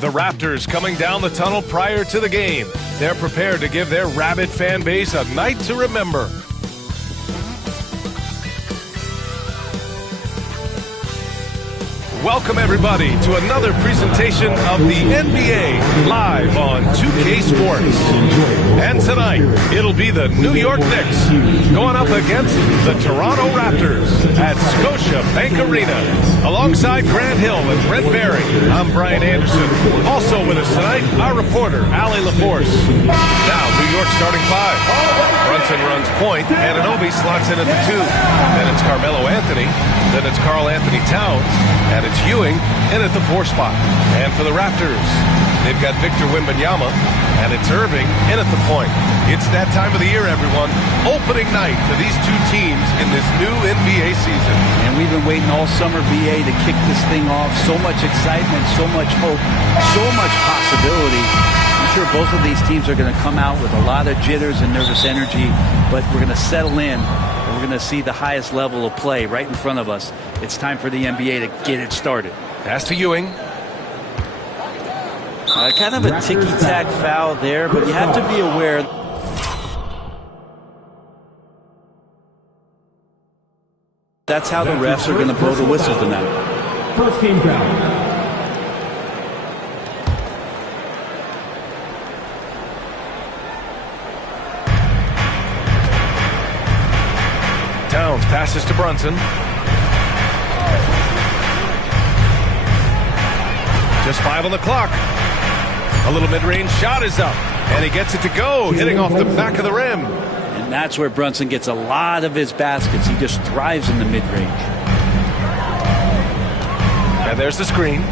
The Raptors coming down the tunnel prior to the game. They're prepared to give their rabid fan base a night to remember. Welcome everybody to another presentation of the NBA live on 2K Sports. And tonight, it'll be the New York Knicks going up against the Toronto Raptors at Scotiabank Arena. Alongside Grant Hill and Brent Berry, I'm Brian Anderson. Also with us tonight, our reporter, Allie LaForce. Now, New York starting five. Brunson runs point, Anunoby slots in at the 2. Then it's Carmelo Anthony. Then it's Karl Anthony Towns. And it's Ewing in at the 4 spot. And for the Raptors, they've got Victor Wembanyama, and it's Irving in at the point. It's that time of the year, everyone. Opening night for these two teams in this new NBA season. And we've been waiting all summer, BA, to kick this thing off. So much excitement, so much hope, so much possibility. I'm sure both of these teams are going to come out with a lot of jitters and nervous energy, but we're going to settle in. We're going to see the highest level of play right in front of us. It's time for the NBA to get it started. Pass to Ewing. Kind of a ticky-tack foul there, but you have to be aware. That's how the refs are going to blow the whistle tonight. First team foul. Towns passes to Brunson. Just 5 on the clock. A little mid-range shot is up, and he gets it to go, hitting off the back of the rim. And that's where Brunson gets a lot of his baskets. He just thrives in the mid-range. And there's the screen.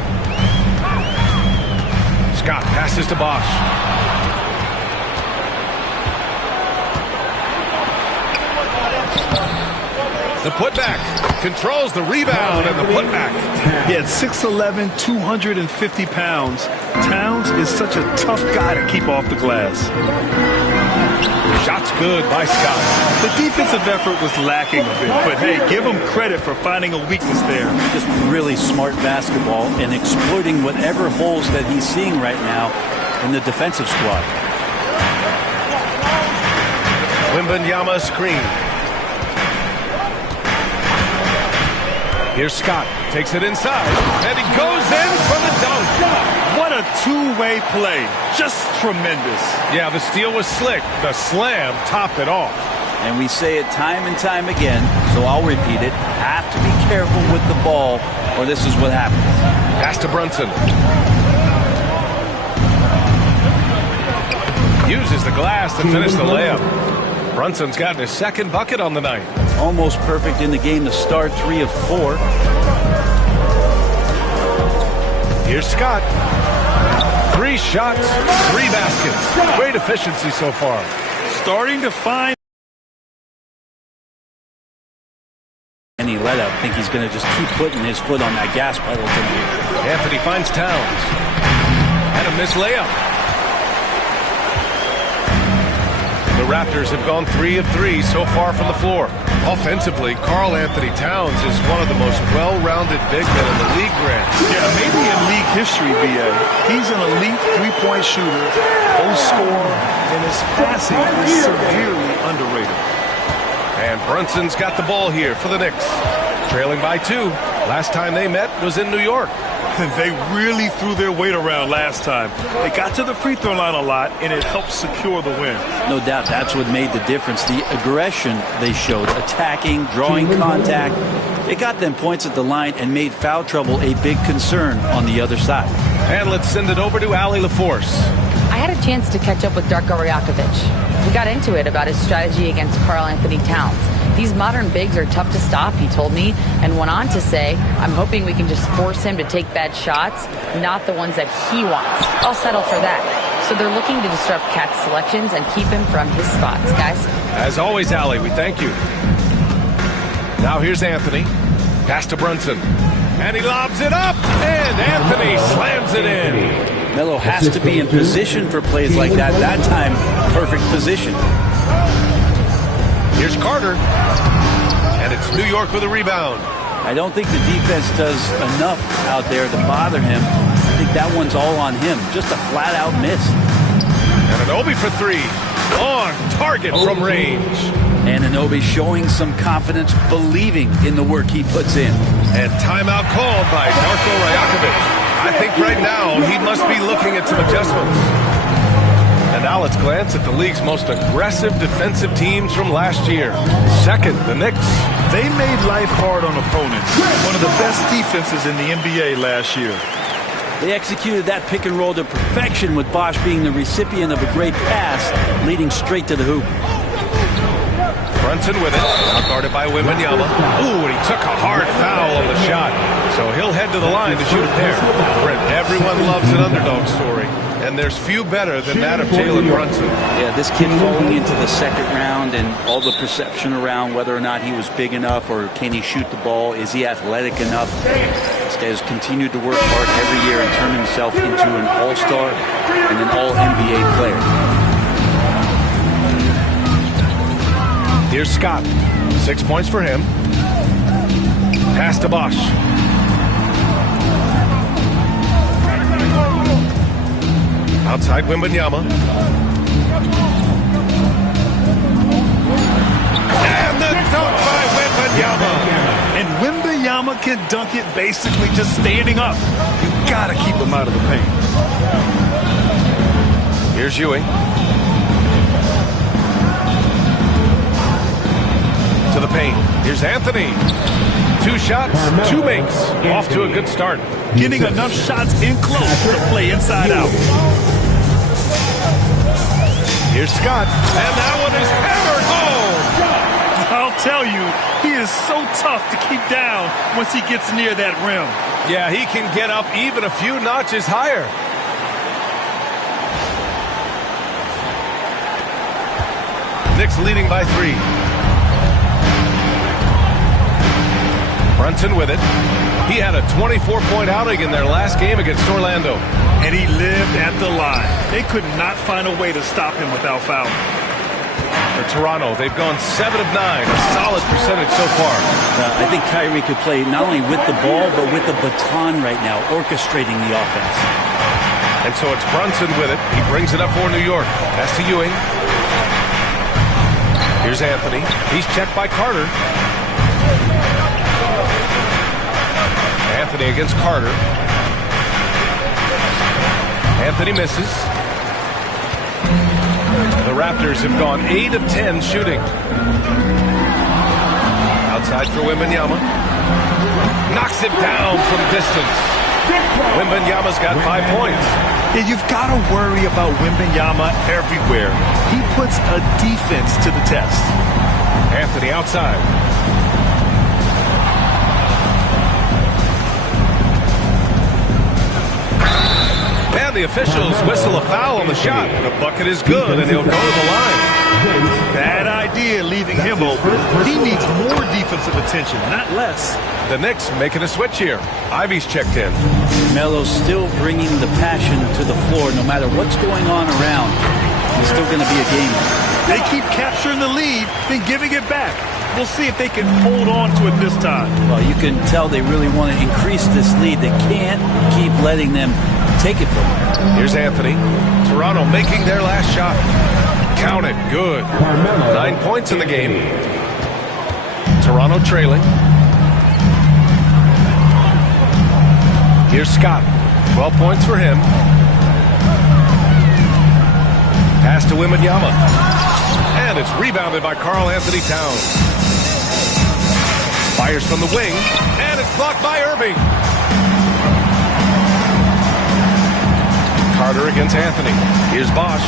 Scott passes to Bosch. The putback controls the rebound and the putback. Yeah, 6'11", 250 pounds. Towns is such a tough guy to keep off the glass. Shot's good by Scott. The defensive effort was lacking a bit, but hey, give him credit for finding a weakness there. Just really smart basketball and exploiting whatever holes that he's seeing right now in the defensive squad. Wembanyama screen. Here's Scott, takes it inside, and he goes in for the dunk. What a two-way play, just tremendous. Yeah, the steal was slick, the slam topped it off. And we say it time and time again, so I'll repeat it. Have to be careful with the ball, or this is what happens. Pass to Brunson. Uses the glass to finish the layup. Brunson's gotten his second bucket on the night. Almost perfect in the game to start, 3 of 4. Here's Scott. 3 shots, 3 baskets. Great efficiency so far. Starting to find. Any let up. I think he's going to just keep putting his foot on that gas pedal tonight. Anthony finds Towns. And a missed layup. The Raptors have gone 3 of 3 so far from the floor. Offensively, Karl Anthony Towns is one of the most well-rounded big men in the league, Grant. Yeah, maybe in league history, BA. He's an elite three-point shooter, post scorer, and his passing is severely underrated. And Brunson's got the ball here for the Knicks. Trailing by 2. Last time they met was in New York. They really threw their weight around last time. They got to the free throw line a lot, and it helped secure the win. No doubt that's what made the difference. The aggression they showed, attacking, drawing contact. It got them points at the line and made foul trouble a big concern on the other side. And let's send it over to Allie LaForce. I had a chance to catch up with Darko Rajakovic. We got into it about his strategy against Karl Anthony Towns. These modern bigs are tough to stop, he told me, and went on to say, I'm hoping we can just force him to take bad shots, not the ones that he wants. I'll settle for that. So they're looking to disrupt Cat's selections and keep him from his spots, guys. As always, Allie, we thank you. Now here's Anthony. Pass to Brunson. And he lobs it up, and Anthony slams it in. Melo has to be in position for plays like that. That time, perfect position. Here's Carter, and it's New York with a rebound. I don't think the defense does enough out there to bother him. I think that one's all on him. Just a flat-out miss. Anunoby for three. On target from range. And Anunoby showing some confidence, believing in the work he puts in. And timeout called by Darko Rajakovic. I think right now he must be looking at some adjustments. And now let's glance at the league's most aggressive defensive teams from last year. Second, the Knicks. They made life hard on opponents. One of the best defenses in the NBA last year. They executed that pick and roll to perfection, with Bosh being the recipient of a great pass, leading straight to the hoop. Brunson with it, now guarded by Wembanyama. Ooh, and he took a hard foul on the shot. So he'll head to the line to shoot a pair. Brent, everyone loves an underdog story, and there's few better than that of Jalen Brunson. Yeah, this kid falling into the second round and all the perception around whether or not he was big enough or can he shoot the ball, is he athletic enough? This guy has continued to work hard every year and turn himself into an all-star and an all-NBA player. Here's Scott. 6 points for him. Pass to Bosh. Outside Wembanyama. And the dunk by Wembanyama. And Wembanyama can dunk it basically just standing up. You gotta keep him out of the paint. Here's Ewing. To the paint. Here's Anthony. 2 shots, 2 makes. Off to a good start. Getting enough shots in close to play inside out. Here's Scott. And that one is hammered home. I'll tell you, he is so tough to keep down once he gets near that rim. Yeah, he can get up even a few notches higher. Knicks leading by 3. Brunson with it. He had a 24-point outing in their last game against Orlando. And he lived at the line. They could not find a way to stop him without fouling. For Toronto, they've gone 7 of 9, a solid percentage so far. I think Kyrie could play not only with the ball, but with the baton right now, orchestrating the offense. And so it's Brunson with it. He brings it up for New York. Pass to Ewing. Here's Anthony. He's checked by Carter. Anthony against Carter. Anthony misses. The Raptors have gone 8 of 10 shooting. Outside for Wembanyama. Knocks it down from distance. Wembanyama's got 5 points. Yeah, you've got to worry about Wembanyama everywhere. He puts a defense to the test. Anthony outside. And the officials whistle a foul on the shot. The bucket is good, and he'll go to the line. Bad idea leaving him open. He needs more defensive attention, not less. The Knicks making a switch here. Ivy's checked in. Melo's still bringing the passion to the floor. No matter what's going on around, it's still going to be a game. They keep capturing the lead, then giving it back. We'll see if they can hold on to it this time. Well, you can tell they really want to increase this lead. They can't keep letting them take it from them. Here's Anthony. Toronto making their last shot. Count it. Good. 9 points in the game. Toronto trailing. Here's Scott. 12 points for him. Pass to Wembanyama. And it's rebounded by Karl Anthony Towns. Fires from the wing. And it's blocked by Irving. Carter against Anthony. Here's Bosh.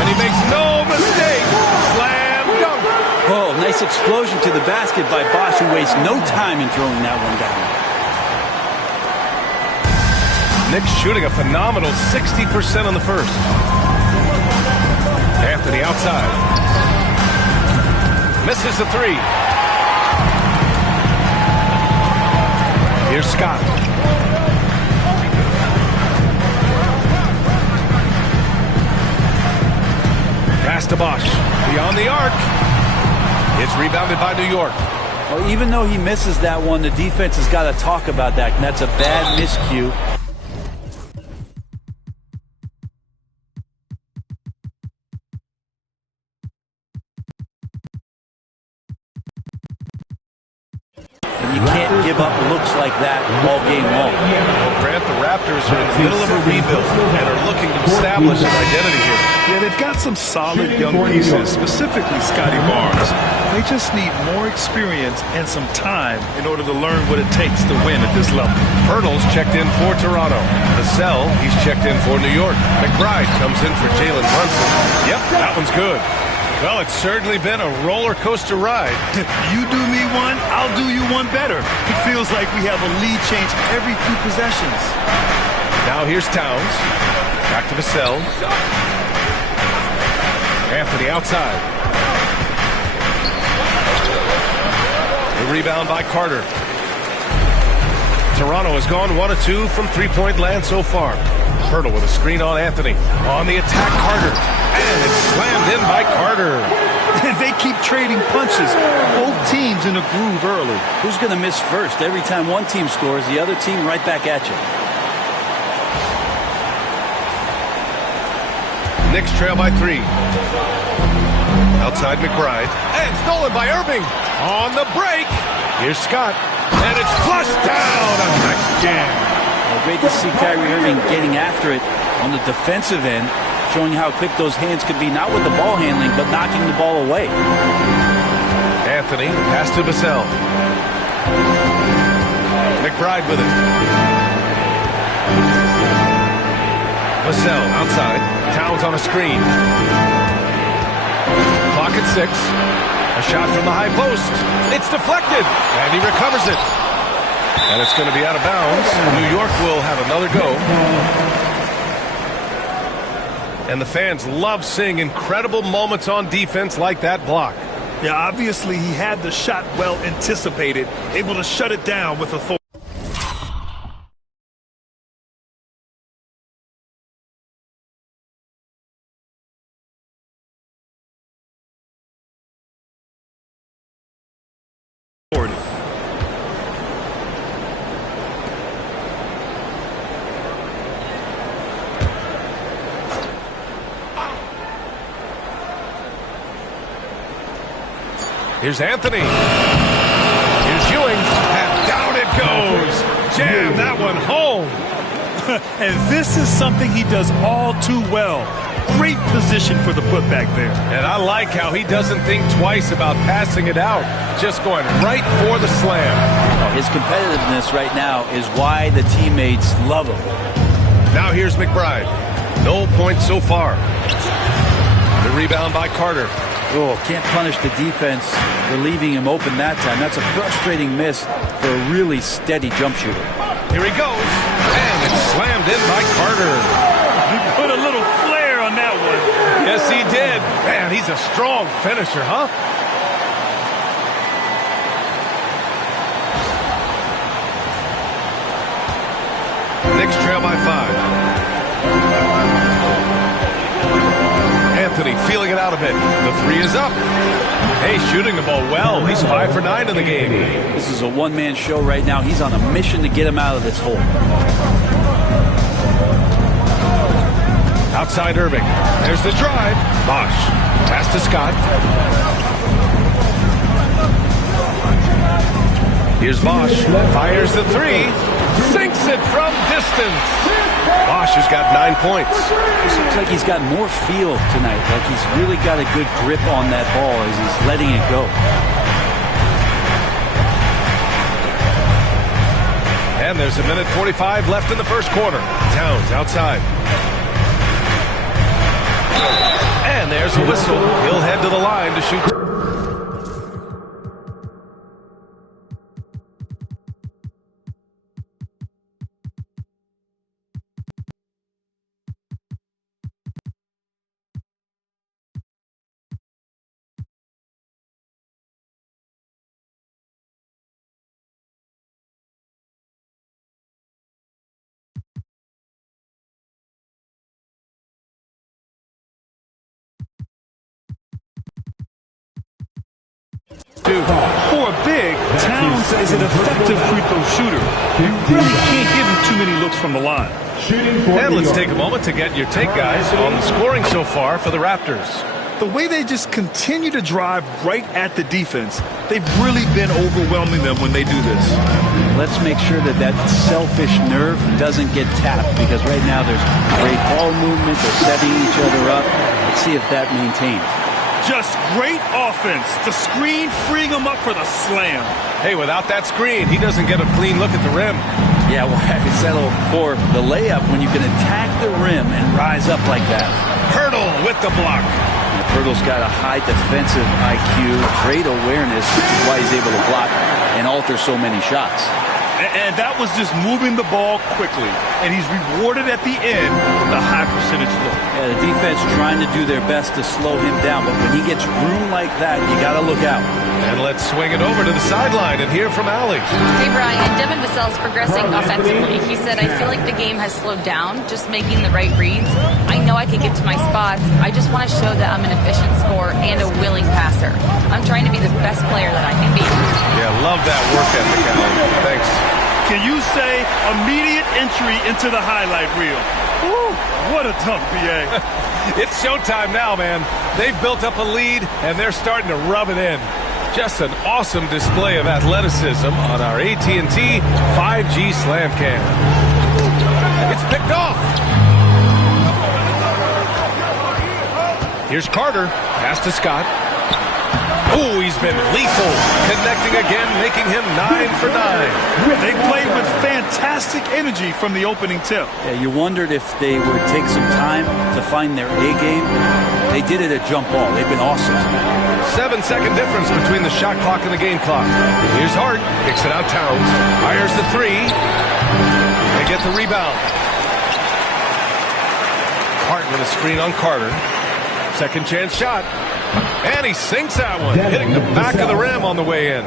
And he makes no mistake. Slam dunk. Oh, nice explosion to the basket by Bosh, who wastes no time in throwing that one down. Knicks shooting a phenomenal 60% on the first. Anthony outside. Misses the 3. Here's Scott. Pass to Bosh. Beyond the arc. It's rebounded by New York. Well, even though he misses that one, the defense has got to talk about that. And that's a bad miscue. You can't give up looks like that all game long. Well, Grant, the Raptors are in the middle of a rebuild and are looking to establish an identity here. Yeah, they've got some solid young pieces, specifically Scotty Barnes. They just need more experience and some time in order to learn what it takes to win at this level. Pirtle's checked in for Toronto. Vassell, he's checked in for New York. McBride comes in for Jalen Brunson. Yep, that one's good. Well, it's certainly been a roller coaster ride. You do me one, I'll do you one better. It feels like we have a lead change every few possessions. Now here's Towns. Back to Vassell. Anthony outside. The rebound by Carter. Toronto has gone 1 of 2 from three-point land so far. Pirtle with a screen on Anthony. On the attack, Carter. And it's slammed in by Carter. They keep trading punches. Both teams in a groove early. Who's going to miss first? Every time one team scores, the other team right back at you. Knicks trail by 3. Outside McBride. And stolen by Irving. On the break. Here's Scott. And it's flushed down. Again. Well, great to see Kyrie Irving getting after it on the defensive end, showing how quick those hands could be, not with the ball handling, but knocking the ball away. Anthony, pass to Vassell. McBride with it. Vassell outside. Towns on a screen. Clock at 6. A shot from the high post. It's deflected. And he recovers it. And it's going to be out of bounds. New York will have another go. And the fans love seeing incredible moments on defense like that block. Yeah, obviously he had the shot well anticipated, able to shut it down with authority. Here's Anthony. Here's Ewing. And down it goes. Jam that one home. And this is something he does all too well. Great position for the putback there. And I like how he doesn't think twice about passing it out. Just going right for the slam. His competitiveness right now is why the teammates love him. Now here's McBride. No points so far. The rebound by Carter. Oh, can't punish the defense for leaving him open that time. That's a frustrating miss for a really steady jump shooter. Here he goes. And it's slammed in by Carter. He put a little flair on that one. Yes, he did. Man, he's a strong finisher, huh? Knicks trail by 5. Anthony feeling it out a bit. The 3 is up. Hey, shooting the ball well. He's 5 for 9 in the game. This is a one-man show right now. He's on a mission to get him out of this hole. Outside Irving. There's the drive. Bosh. Pass to Scott. Here's Bosh. Fires the 3. Sinks it from distance. Bosh has got 9 points. It looks like he's got more feel tonight. Like he's really got a good grip on that ball as he's letting it go. And there's a minute 45 left in the first quarter. Towns outside. And there's a whistle. He'll head to the line to shoot. For a big, is an effective free throw shooter. You really can't give him too many looks from the line. And let's take a moment to get your take, guys, on the scoring so far for the Raptors. The way they just continue to drive right at the defense, they've really been overwhelming them when they do this. Let's make sure that that selfish nerve doesn't get tapped, because right now there's great ball movement. They're setting each other up. Let's see if that maintains. Just great offense. The screen freeing him up for the slam. Hey, without that screen, he doesn't get a clean look at the rim. Yeah, well, I settle for the layup when you can attack the rim and rise up like that. Hurdle with the block. Hurdle's got a high defensive IQ, great awareness, which is why he's able to block and alter so many shots. And that was just moving the ball quickly. And he's rewarded at the end with a high percentage look. Yeah, the defense trying to do their best to slow him down, but when he gets room like that, you got to look out. And let's swing it over to the sideline and hear from Allie. Hey, Brian, Devin Vassell's progressing offensively. He said, I feel like the game has slowed down, just making the right reads. I know I can get to my spots. I just want to show that I'm an efficient scorer and a willing passer. I'm trying to be the best player that I can be. Yeah, love that work ethic, Allie. Thanks. Can you say immediate entry into the highlight reel? Woo, what a dunk, BA. It's showtime now, man. They've built up a lead, and they're starting to rub it in. Just an awesome display of athleticism on our AT&T 5G Slam Cam. It's picked off. Here's Carter. Pass to Scott. Oh, he's been lethal. Connecting again, making him 9 for 9. They played with fantastic energy from the opening tip. Yeah, you wondered if they would take some time to find their A game. They did it at jump ball. They've been awesome. 7-second difference between the shot clock and the game clock. Here's Hart. Kicks it out Towns. Fires the three. They get the rebound. Hart with a screen on Carter. Second chance shot. And he sinks that one, hitting the back of the rim on the way in.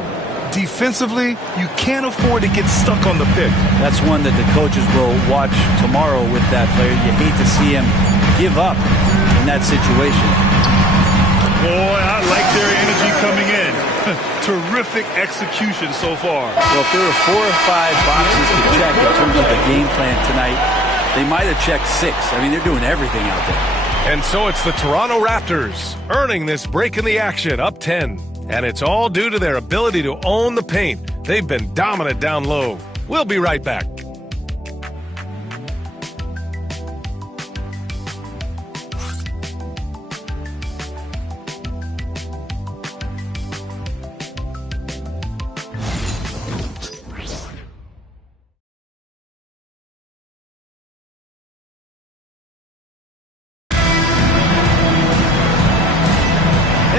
Defensively, you can't afford to get stuck on the pick. That's one that the coaches will watch tomorrow with that player. You hate to see him give up in that situation. Boy, I like their energy coming in. Terrific execution so far. Well, if there were 4 or 5 boxes to check in terms of the game plan tonight, they might have checked 6. I mean, they're doing everything out there. And so it's the Toronto Raptors earning this break in the action, up 10. And it's all due to their ability to own the paint. They've been dominant down low. We'll be right back.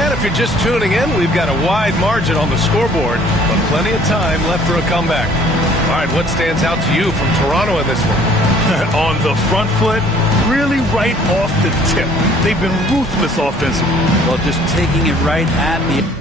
If you're just tuning in, we've got a wide margin on the scoreboard, but plenty of time left for a comeback. All right, what stands out to you from Toronto in this one? On the front foot, really right off the tip. They've been ruthless offensively. Well, just taking it right at the...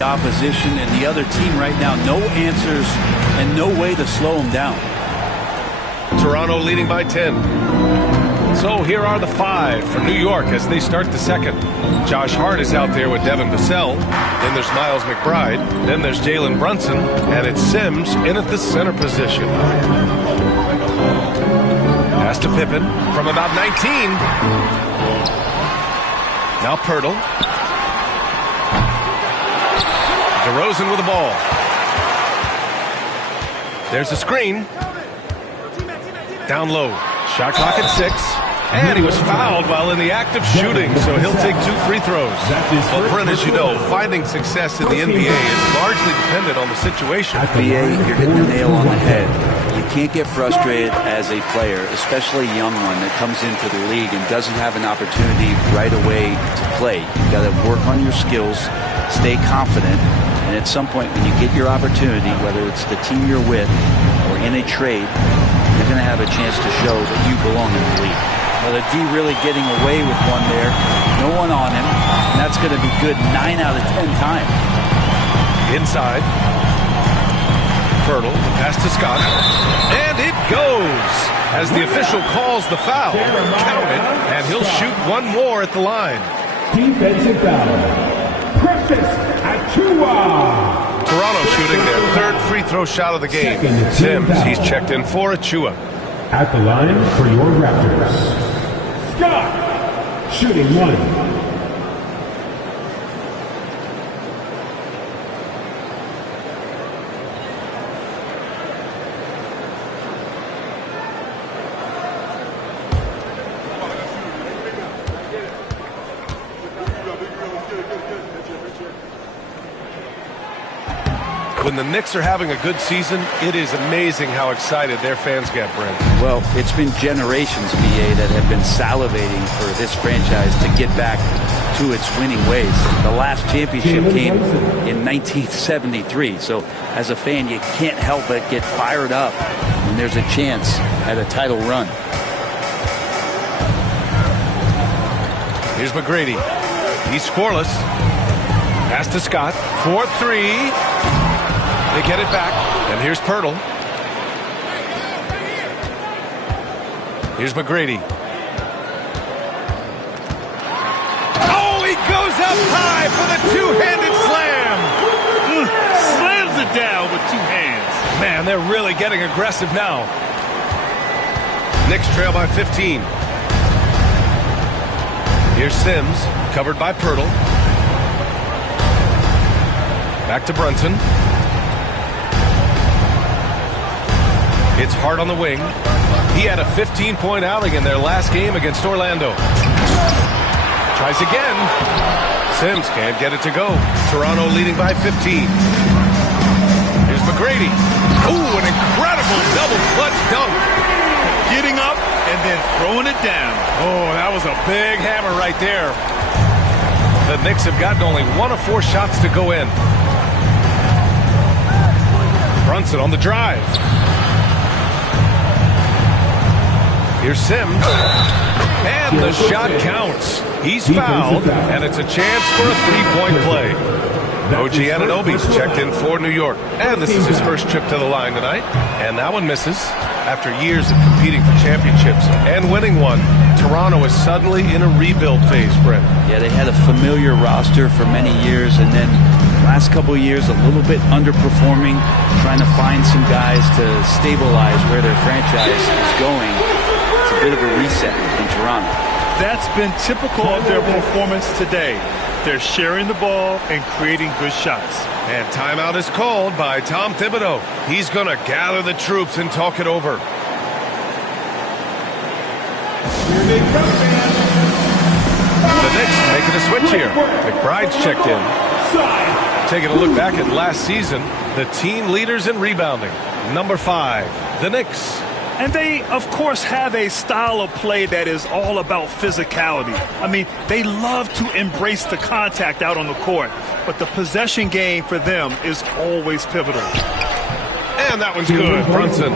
opposition and the other team right now, no answers and no way to slow them down. Toronto leading by 10. So here are the 5 for New York as they start the second. Josh Hart is out there with Devin Vassell. Then there's Miles McBride. Then there's Jalen Brunson. And it's Sims in at the center position. Pass to Pippen from about 19. Now Pirtle. DeRozan with the ball. There's a screen. Down low. Shot clock at 6. And he was fouled while in the act of shooting, so he'll take 2 free throws. Well, Brent, as you know, finding success in the NBA is largely dependent on the situation. BA, you're hitting the nail on the head. You can't get frustrated as a player, especially a young one that comes into the league and doesn't have an opportunity right away to play. You've got to work on your skills, stay confident, and at some point when you get your opportunity, whether it's the team you're with or in a trade, you're going to have a chance to show that you belong in the league. Well, the D really getting away with one there. No one on him. And that's going to be good 9 out of 10 times. Inside. Pirtle, pass to Scott. And it goes as the official calls the foul. Count it, and he'll shoot one more at the line. Defensive foul. Precious Achiuwa. Toronto shooting their 3rd free throw shot of the game. Sims, he's checked in for Achiuwa. At the line for your Raptors, Scott, shooting 1. When the Knicks are having a good season, it is amazing how excited their fans get, Brent. Well, it's been generations, BA, that have been salivating for this franchise to get back to its winning ways. The last championship came in 1973, so as a fan, you can't help but get fired up when there's a chance at a title run. Here's McGrady. He's scoreless. Pass to Scott. 4-3. They get it back, and here's Pirtle. Here's McGrady. Oh, he goes up high for the two-handed slam. Slams it down with 2 hands. Man, they're really getting aggressive now. Knicks trail by 15. Here's Sims, covered by Pirtle. Back to Brunson. It's Hart on the wing. He had a 15-point outing in their last game against Orlando. Tries again. Sims can't get it to go. Toronto leading by 15. Here's McGrady. Ooh, an incredible double clutch dunk. Getting up and then throwing it down. Oh, that was a big hammer right there. The Knicks have gotten only 1 of 4 shots to go in. Brunson on the drive. Here's Sims. And the shot counts. He's fouled, and it's a chance for a 3-point play. OG Anunoby's checked in for New York. And this is his first trip to the line tonight. And that one misses. After years of competing for championships and winning one, Toronto is suddenly in a rebuild phase, Brent. Yeah, they had a familiar roster for many years, and then last couple of years a little bit underperforming, trying to find some guys to stabilize where their franchise is going. It's a bit of a reset in Toronto. That's been typical of their performance today. They're sharing the ball and creating good shots. And timeout is called by Tom Thibodeau. He's going to gather the troops and talk it over. The Knicks making a switch here. McBride's checked in. Taking a look back at last season, the team leaders in rebounding. Number 5, the Knicks. And they, of course, have a style of play that is all about physicality. I mean, they love to embrace the contact out on the court, but the possession game for them is always pivotal. And that one's good, Brunson.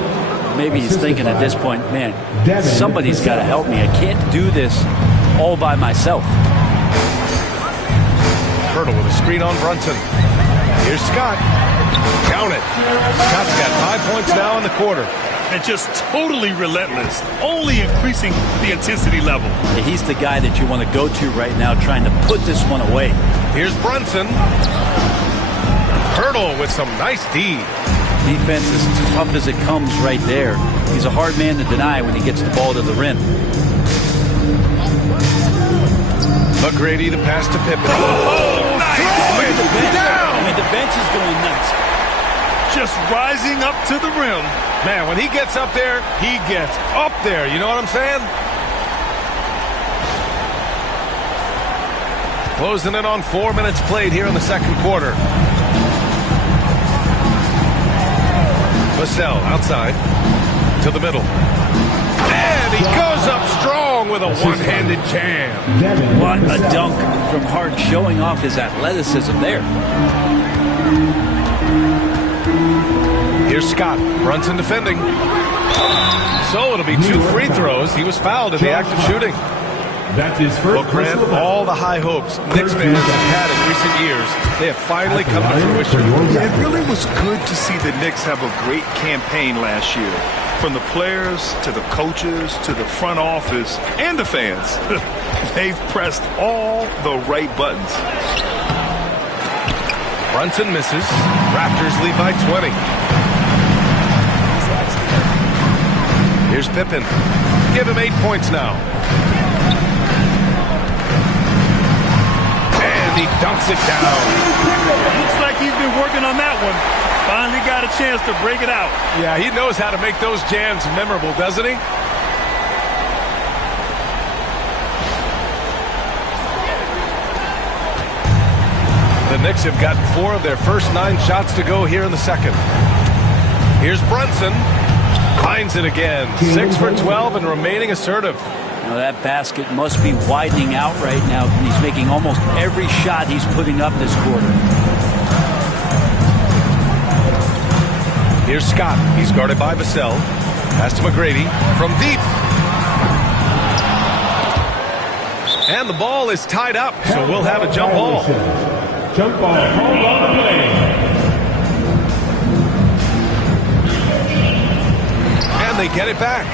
Maybe he's thinking at this point, man, somebody's got to help me. I can't do this all by myself. Pirtle with a screen on Brunson. Here's Scott. Count it. Scott's got 5 points now in the quarter. And just totally relentless, only increasing the intensity level. Yeah, he's the guy that you want to go to right now, trying to put this one away. Here's Brunson. Pirtle with some nice D. Defense as tough as it comes right there. He's a hard man to deny when he gets the ball to the rim. McGrady, the pass to Pippen. Oh, nice! The bench is going nuts. Just rising up to the rim. Man, when he gets up there, he gets up there. You know what I'm saying? Closing in on 4 minutes played here in the second quarter. Vassell outside to the middle. And he goes up strong with a one-handed jam. What a dunk from Hart, showing off his athleticism there. Here's Scott. Brunson defending. So it'll be 2 free throws. He was fouled in the act of shooting. That's his first. Well, Grant, all the high hopes Knicks fans have had in recent years, they have finally come to fruition. It really was good to see the Knicks have a great campaign last year. From the players to the coaches to the front office and the fans. They've pressed all the right buttons. Brunson misses. Raptors lead by 20. Here's Pippen. Give him 8 points now. And he dunks it down. Looks like he's been working on that one. Finally got a chance to break it out. Yeah, he knows how to make those jams memorable, doesn't he? The Knicks have gotten 4 of their first 9 shots to go here in the second. Here's Brunson. Finds it again. 6 for 12 and remaining assertive. Now that basket must be widening out right now. He's making almost every shot he's putting up this quarter. Here's Scott. He's guarded by Vassell. Pass to McGrady from deep. And the ball is tied up, so we'll have a jump ball. Jump ball called on the play. And they get it back.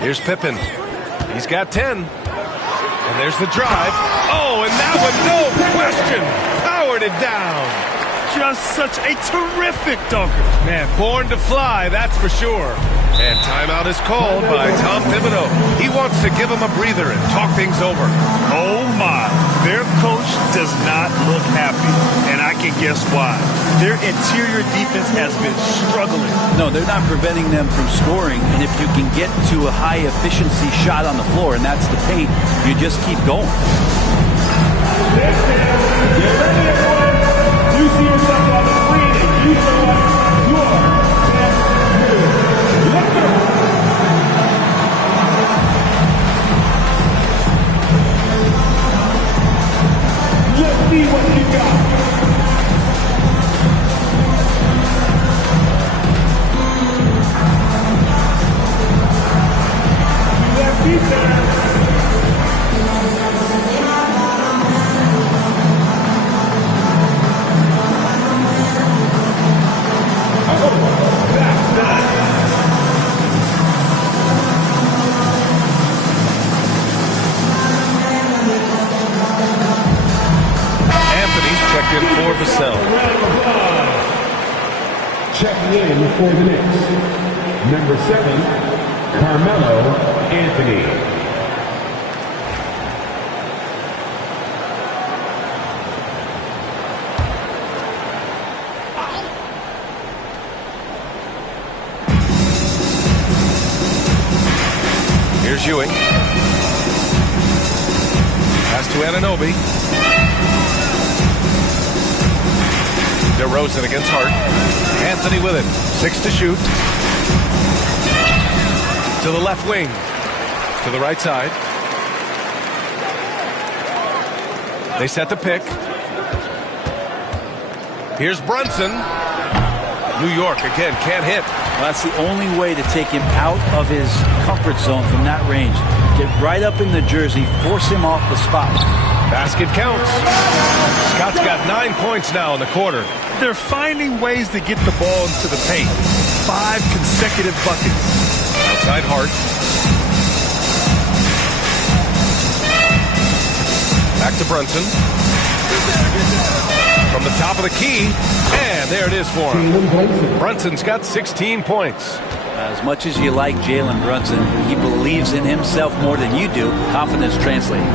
Here's Pippen. He's got 10. And there's the drive. Oh, and that one, no question, powered it down. Just such a terrific dunker. Man, born to fly, that's for sure. And timeout is called by Tom Thibodeau. He wants to give him a breather and talk things over. Oh, my. Their coach does not look happy, and I can guess why. Their interior defense has been struggling. No, they're not preventing them from scoring, and if you can get to a high-efficiency shot on the floor, and that's the paint, you just keep going. Get ready, everyone. You see yourself on the screen, and you show us your best move. Let's go. Let's see what you got. Left defense. Checked in for Vassell. Checking in for the Knicks. Number 7, Carmelo Anthony. Here's Ewing. Pass to Anunoby. DeRozan against Hart. Anthony with it. 6 to shoot. To the left wing. To the right side. They set the pick. Here's Brunson. New York again can't hit. Well, that's the only way to take him out of his comfort zone from that range. Get right up in the jersey, force him off the spot. Basket counts. Scott's got 9 points now in the quarter. They're finding ways to get the ball into the paint. 5 consecutive buckets. Outside Hart. Back to Brunson. From the top of the key. And there it is for him. Brunson's got 16 points. As much as you like Jalen Brunson, he believes in himself more than you do. Confidence translating.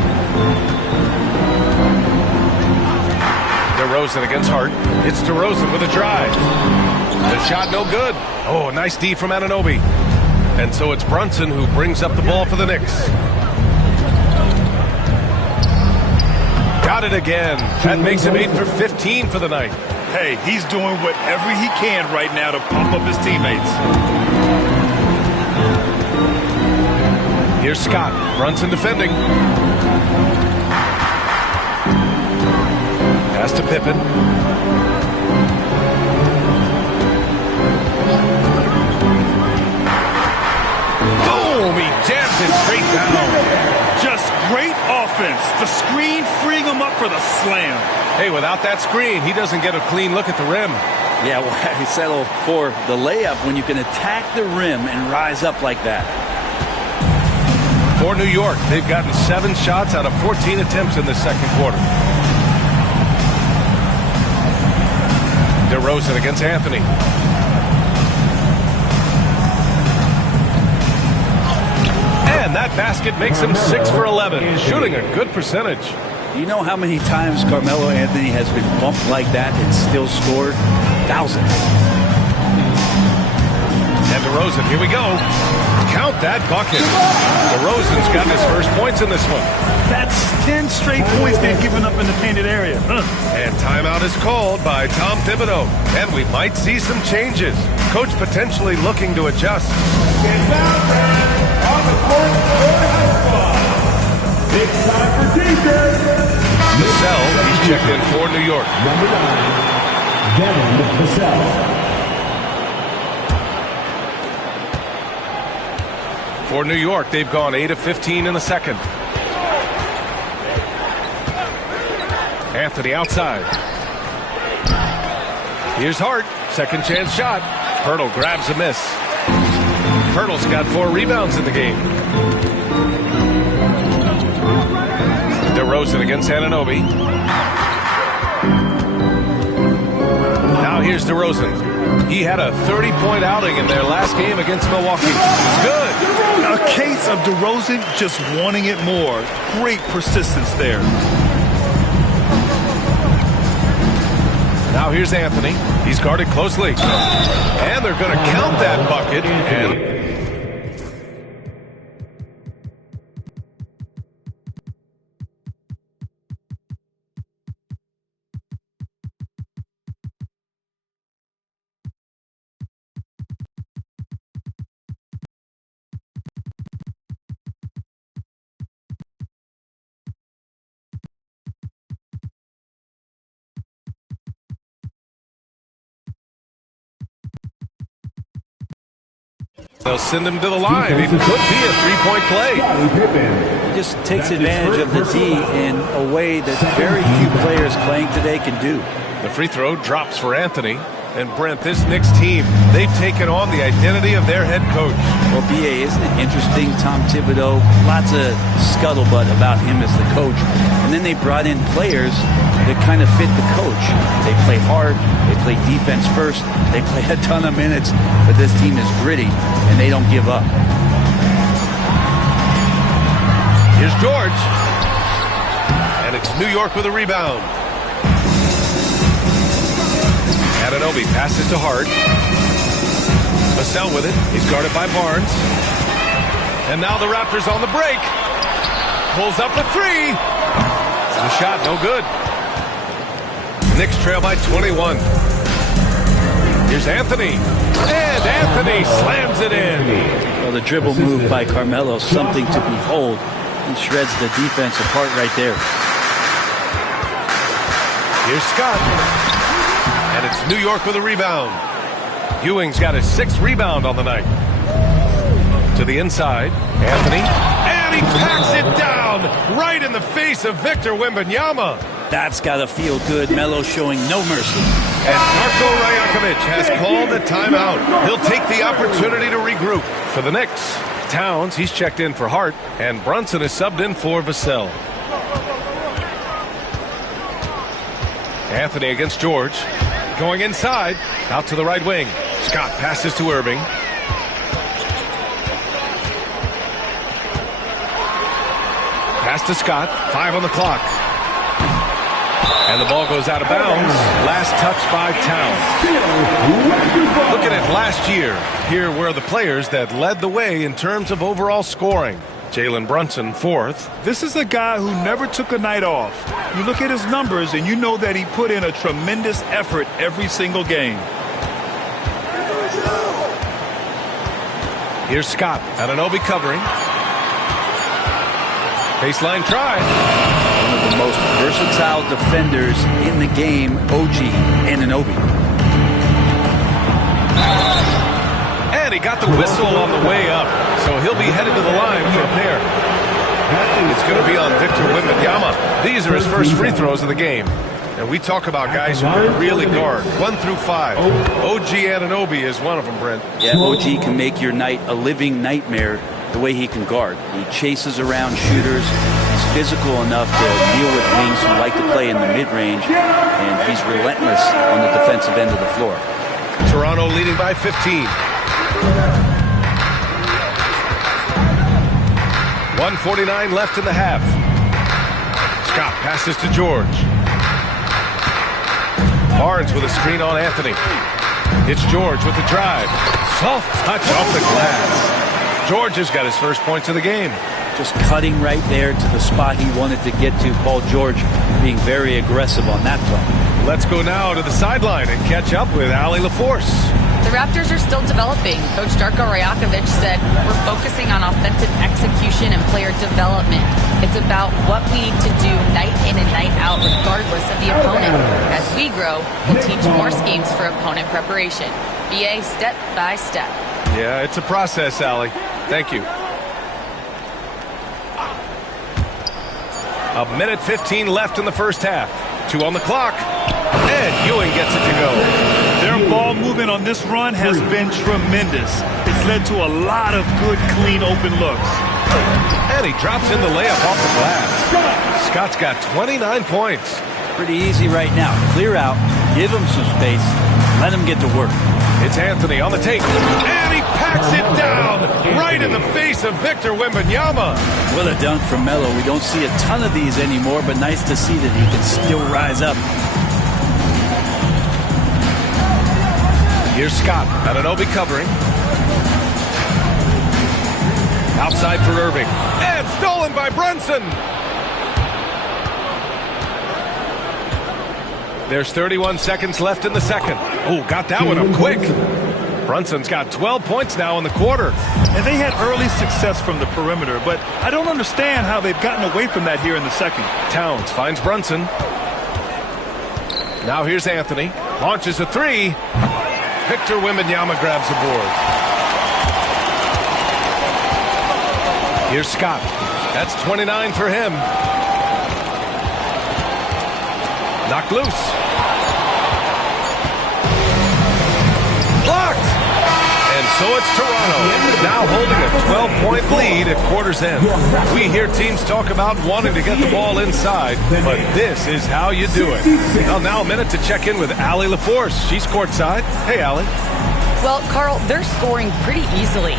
DeRozan against Hart. It's DeRozan with a drive. The shot no good. Oh, nice D from Anunoby. And so it's Brunson who brings up the ball for the Knicks. Got it again. That makes him 8 for 15 for the night. Hey, he's doing whatever he can right now to pump up his teammates. Here's Scott. Brunson defending. Pass to Pippen. Boom! He jams it straight down. Just great offense. The screen freeing him up for the slam. Hey, without that screen, he doesn't get a clean look at the rim. Yeah, well, he settled for the layup when you can attack the rim and rise up like that. For New York, they've gotten 7 shots out of 14 attempts in the second quarter. DeRozan against Anthony. And that basket makes him 6 for 11, shooting a good percentage. You know how many times Carmelo Anthony has been bumped like that and still scored? Thousands. And DeRozan, here we go. Count that bucket. DeRozan's got his first points in this one. That's 10 straight points they've given up in the painted area. And timeout is called by Tom Thibodeau. And we might see some changes. Coach potentially looking to adjust. Inbound on the court for the squad. It's time for defense. Vassell, he's checked in for New York. Number 9, Devin Vassell. For New York, they've gone 8 of 15 in the second. Anthony outside. Here's Hart. Second chance shot. Pirtle grabs a miss. Pirtle's got 4 rebounds in the game. DeRozan against Anunoby. Now here's DeRozan. He had a 30-point outing in their last game against Milwaukee. It's good. A case of DeRozan just wanting it more. Great persistence there. Now here's Anthony. He's guarded closely. And they're going to count that bucket. And they'll send him to the line. It could be a three-point play. He just takes advantage of the D in a way that very few players playing today can do. The free throw drops for Anthony. And Brent, this Knicks team, they've taken on the identity of their head coach. Well, B.A., isn't it interesting? Tom Thibodeau, lots of scuttlebutt about him as the coach. And then they brought in players that kind of fit the coach. They play hard. They play defense first. They play a ton of minutes. But this team is gritty, and they don't give up. Here's George. And it's New York with a rebound. Anunoby passes to Hart. Vassell with it. He's guarded by Barnes. And now the Raptors on the break. Pulls up the 3. The shot, no good. Knicks trail by 21. Here's Anthony. And Anthony slams it in. Well, the dribble move by Carmelo, something to behold. He shreds the defense apart right there. Here's Scott. And it's New York with a rebound. Ewing's got his 6th rebound on the night. To the inside, Anthony. And he packs it down right in the face of Victor Wembanyama. That's got to feel good. Melo showing no mercy. And Darko Rajakovic has called a timeout. He'll take the opportunity to regroup. For the Knicks, Towns, he's checked in for Hart. And Brunson is subbed in for Vassell. Anthony against George. Going inside, out to the right wing. Scott passes to Irving. Pass to Scott, 5 on the clock. And the ball goes out of bounds. Last touch by Towns. Looking at last year, here were the players that led the way in terms of overall scoring. Jalen Brunson, fourth. This is a guy who never took a night off. You look at his numbers and you know that he put in a tremendous effort every single game. Here's Scott. Anunoby covering. Baseline try. One of the most versatile defenders in the game, OG Anunoby. And he got the whistle on the way up, so he'll be headed to the line for a pair. It's going to be on Victor Wembanyama. These are his first free throws of the game. And we talk about guys who can really guard 1 through 5. OG Anunoby is one of them, Brent. Yeah, OG can make your night a living nightmare the way he can guard. He chases around shooters. He's physical enough to deal with wings who like to play in the mid-range. And he's relentless on the defensive end of the floor. Toronto leading by 15. 1:49 left in the half. Scott passes to George. Barnes with a screen on Anthony. It's George with the drive. Soft touch off the glass. George has got his first points of the game. Just cutting right there to the spot he wanted to get to. Paul George being very aggressive on that play. Let's go now to the sideline and catch up with Allie LaForce. The Raptors are still developing. Coach Darko Rajakovic said, we're focusing on offensive execution and player development. It's about what we need to do night in and night out regardless of the opponent. As we grow, we'll teach more schemes for opponent preparation. BA step by step. Yeah, it's a process, Allie. Thank you. A minute 15 left in the first half. 2 on the clock. And Ewing gets it to go. Their ball movement on this run has been tremendous. It's led to a lot of good, clean, open looks. And he drops in the layup off the glass. Scott's got 29 points. Pretty easy right now. Clear out, give him some space, let him get to work. It's Anthony on the take. And he packs it down right in the face of Victor Wembanyama. What a dunk from Melo. We don't see a ton of these anymore, but nice to see that he can still rise up. Here's Scott. Anunoby covering. Outside for Irving. And stolen by Brunson. There's 31 seconds left in the second. Oh, got that one up quick. Brunson's got 12 points now in the quarter. And they had early success from the perimeter, but I don't understand how they've gotten away from that here in the second. Towns finds Brunson. Now here's Anthony. Launches a three. Victor Wembanyama grabs the board. Here's Scott. That's 29 for him. Knocked loose. Blocked! And so it's Toronto, now holding a 12-point lead at quarter's end. We hear teams talk about wanting to get the ball inside, but this is how you do it. Well, now a minute to check in with Allie LaForce. She's courtside. Hey, Allie. Well, Carl, they're scoring pretty easily.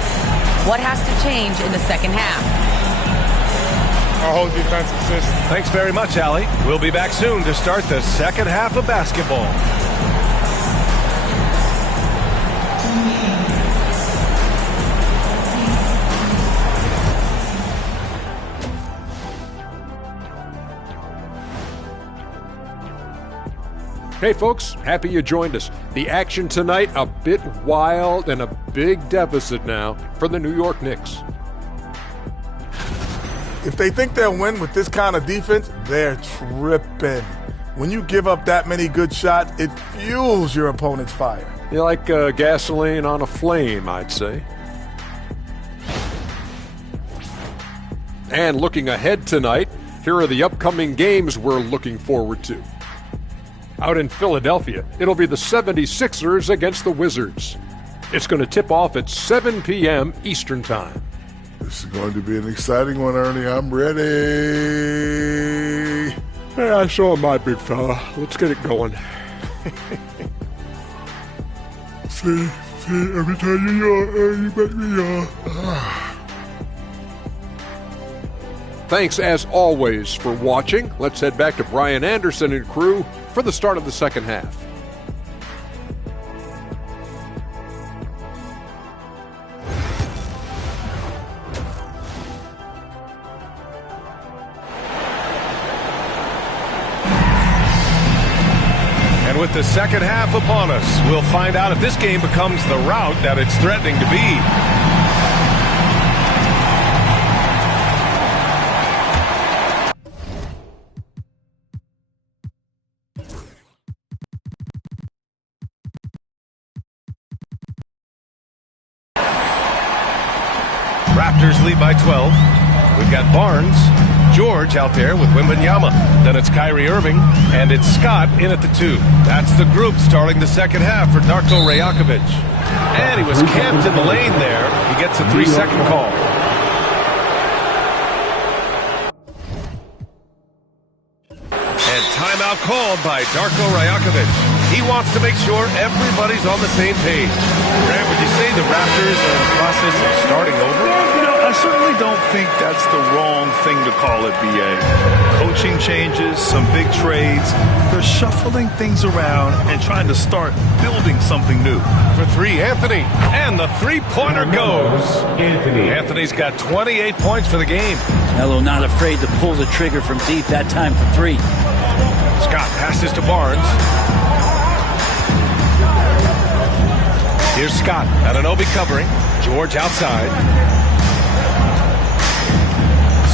What has to change in the second half? Our whole defensive system. Thanks very much, Allie. We'll be back soon to start the second half of basketball. Hey folks, happy you joined us. The action tonight, a bit wild and a big deficit now for the New York Knicks. If they think they'll win with this kind of defense, they're tripping. When you give up that many good shots, it fuels your opponent's fire. You're like gasoline on a flame, I'd say. And looking ahead tonight, here are the upcoming games we're looking forward to. Out in Philadelphia, it'll be the 76ers against the Wizards. It's going to tip off at 7 p.m. Eastern Time. This is going to be an exciting one, Ernie. I'm ready. Hey, I saw my big fella. Let's get it going. See, every time you make me Thanks, as always, for watching. Let's head back to Brian Anderson and crew for the start of the second half. And with the second half upon us, we'll find out if this game becomes the rout that it's threatening to be. Raptors lead by 12. We've got Barnes, George out there with Wembanyama. Then it's Kyrie Irving, and it's Scott in at the 2. That's the group starting the second half for Darko Rajakovic. And he was camped in the lane there. He gets a 3-second call. And timeout called by Darko Rajakovic. He wants to make sure everybody's on the same page. Grant, would you say the Raptors are in the process of starting over? I certainly don't think that's the wrong thing to call it, BA. Coaching changes, some big trades. They're shuffling things around and trying to start building something new. For 3, Anthony. And the three-pointer goes. Anthony's got 28 points for the game. Melo not afraid to pull the trigger from deep that time for 3. Scott passes to Barnes. Here's Scott. Anunoby covering. George outside.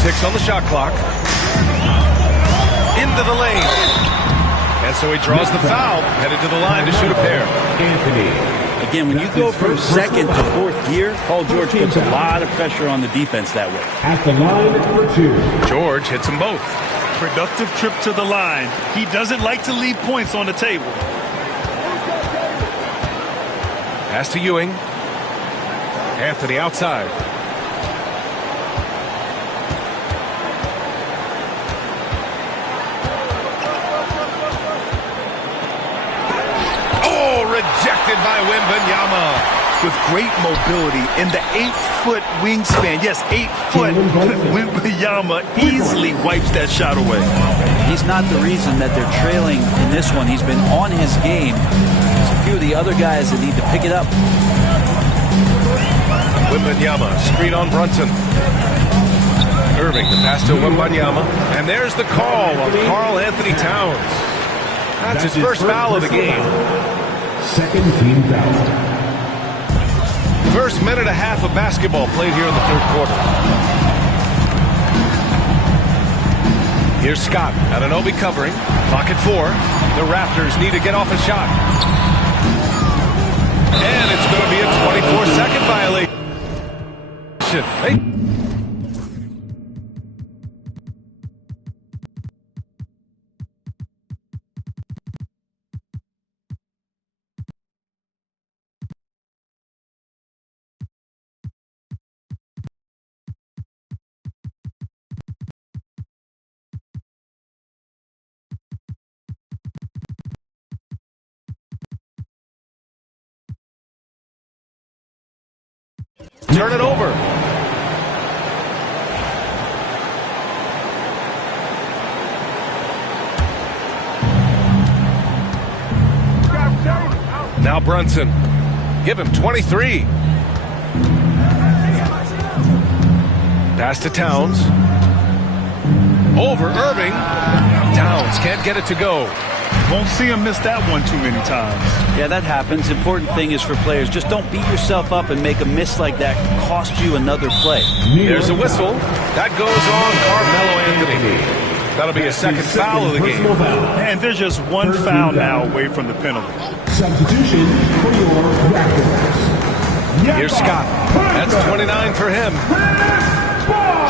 6 on the shot clock. Into the lane. And so he draws the foul, headed to the line to shoot a pair. Again, when you go from second to fourth gear, Paul George puts a lot of pressure on the defense that way. At the line for 2. George hits them both. Productive trip to the line. He doesn't like to leave points on the table. Pass to Ewing. Anthony outside. Rejected by Wembanyama. With great mobility in the 8-foot wingspan. Yes, 8 foot. Wembanyama easily wipes that shot away. He's not the reason that they're trailing in this one. He's been on his game. There's a few of the other guys that need to pick it up. Wembanyama, screen on Brunson. Irving, the pass to Wembanyama. And there's the call on Karl Anthony Towns. That's his first foul of the game. Second team foul. First minute and a half of basketball played here in the third quarter. Here's Scott. Anunoby covering. Clock at 4. The Raptors need to get off a shot. And it's going to be a 24-second violation. Turn it over. Now Brunson. Give him 23. Pass to Towns. Over Irving. Towns can't get it to go. Won't see him miss that one too many times. Yeah, that happens. Important thing is for players, just don't beat yourself up and make a miss like that cost you another play. There's a whistle. That goes on Carmelo Anthony. That'll be a second foul of the game. And there's just one foul now away from the penalty. Substitution for your Raptors. Here's Scott. That's 29 for him.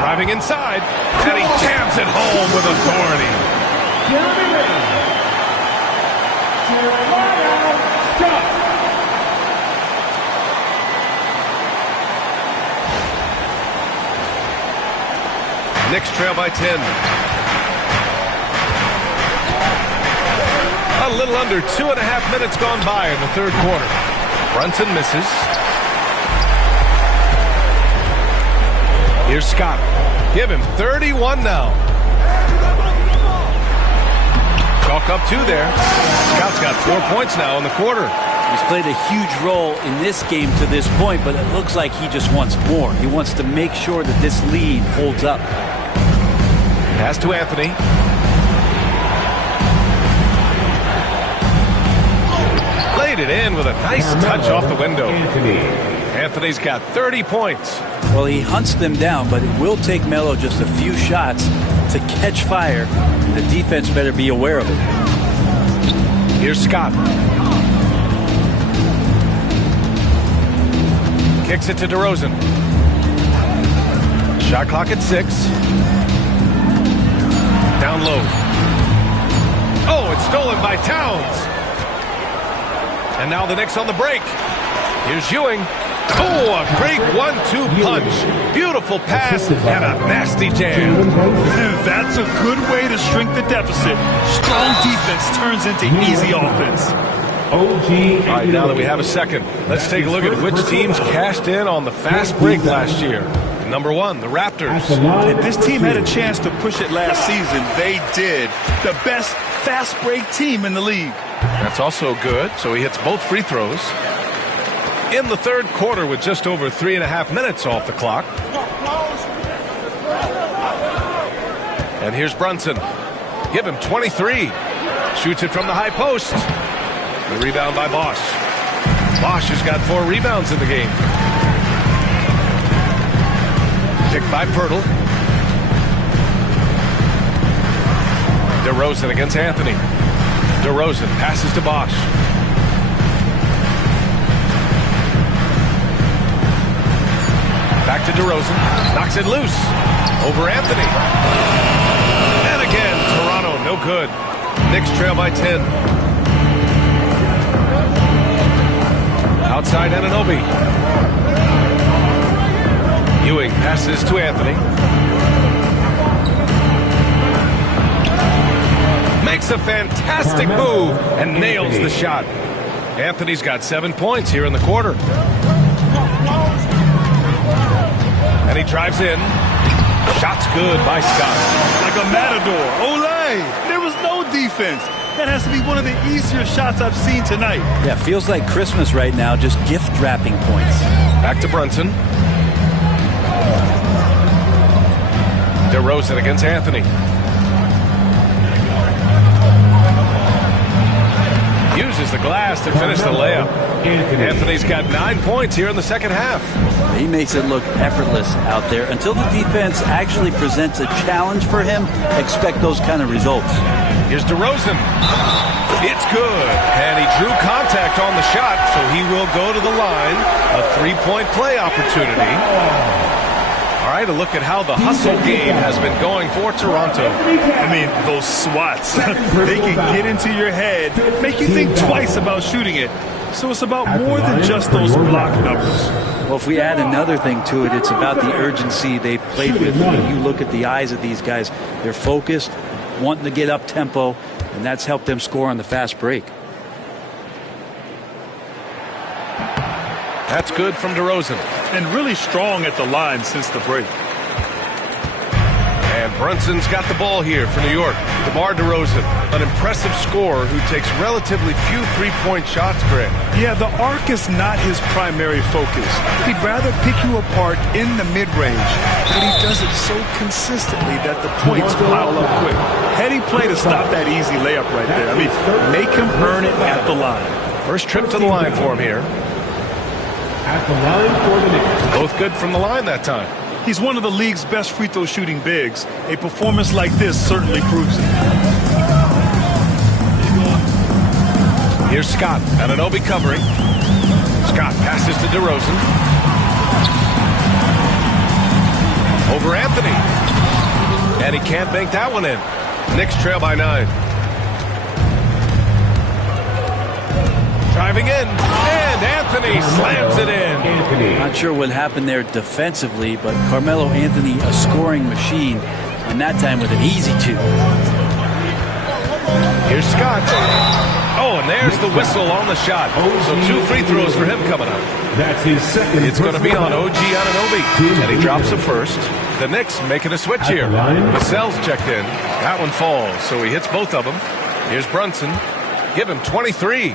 Driving inside. And he jams it home with authority. Knicks trail by 10. A little under 2.5 minutes gone by in the third quarter. Brunson misses. Here's Scott. Give him 31 now. Chalk up 2 there. Scott's got 4 points now in the quarter. He's played a huge role in this game to this point, but it looks like he just wants more. He wants to make sure that this lead holds up. Pass to Anthony. it in with a nice touch off the window. Anthony's got 30 points. Well, he hunts them down, but it will take Melo just a few shots to catch fire. The defense better be aware of it. Here's Scott. Kicks it to DeRozan. Shot clock at 6. Down low. Oh, it's stolen by Towns. And now the Knicks on the break. Here's Ewing. Oh, a great 1-2 punch. Beautiful pass and a nasty jam. And that's a good way to shrink the deficit. Strong defense turns into easy offense. All right, now that we have a second, let's take a look at which teams cashed in on the fast break last year. Number 1, the Raptors. And this team had a chance to push it last season. They did. The best fast break team in the league. That's also good, so he hits both free throws. In the third quarter with just over 3.5 minutes off the clock. And here's Brunson. Give him 23. Shoots it from the high post. The rebound by Bosch. Bosch has got 4 rebounds in the game. Picked by Pirtle. DeRozan against Anthony. DeRozan passes to Bosch. Back to DeRozan. Knocks it loose. Over Anthony. And again, Toronto, no good. Knicks trail by 10. Outside Anunoby. Ewing passes to Anthony. Makes a fantastic move and nails the shot. Anthony's got 7 points here in the quarter. And he drives in. Shot's good by Scott. Like a matador. Olay! There was no defense. That has to be one of the easier shots I've seen tonight. Yeah, feels like Christmas right now, just gift wrapping points. Back to Brunson. DeRozan against Anthony. Uses the glass to finish the layup. Anthony's got 9 points here in the second half. He makes it look effortless out there. Until the defense actually presents a challenge for him, expect those kind of results. Here's DeRozan. It's good. And he drew contact on the shot, so he will go to the line. A 3-point play opportunity. All right, a look at how the hustle game has been going for Toronto. I mean, those swats, they can get into your head, make you think twice about shooting it. So it's about more than just those block numbers. Well, if we add another thing to it, it's about the urgency they've played with. When you look at the eyes of these guys, they're focused, wanting to get up tempo, and that's helped them score on the fast break. That's good from DeRozan. And really strong at the line since the break. And Brunson's got the ball here for New York. DeMar DeRozan, an impressive scorer who takes relatively few three-point shots, Greg. Yeah, the arc is not his primary focus. He'd rather pick you apart in the mid-range, but he does it so consistently that the points pile up quick. Heady play to stop that easy layup right there. I mean, make him earn it at the line. First trip to the line for him here. At the line for the Knicks. Both good from the line that time. He's one of the league's best free throw shooting bigs. A performance like this certainly proves it. Here's Scott. Anunoby covering. Scott passes to DeRozan. Over Anthony. And he can't bank that one in. Knicks trail by 9. Driving in, and Anthony slams it in. Not sure what happened there defensively, but Carmelo Anthony, a scoring machine, and that time with an easy 2. Here's Scott. Oh, and there's the whistle on the shot. So 2 free throws for him coming up. That's his second. It's going to be on OG Anunoby, and he drops it first. The Knicks making a switch here. Vassell's checked in. That one falls, so he hits both of them. Here's Brunson. Give him 23.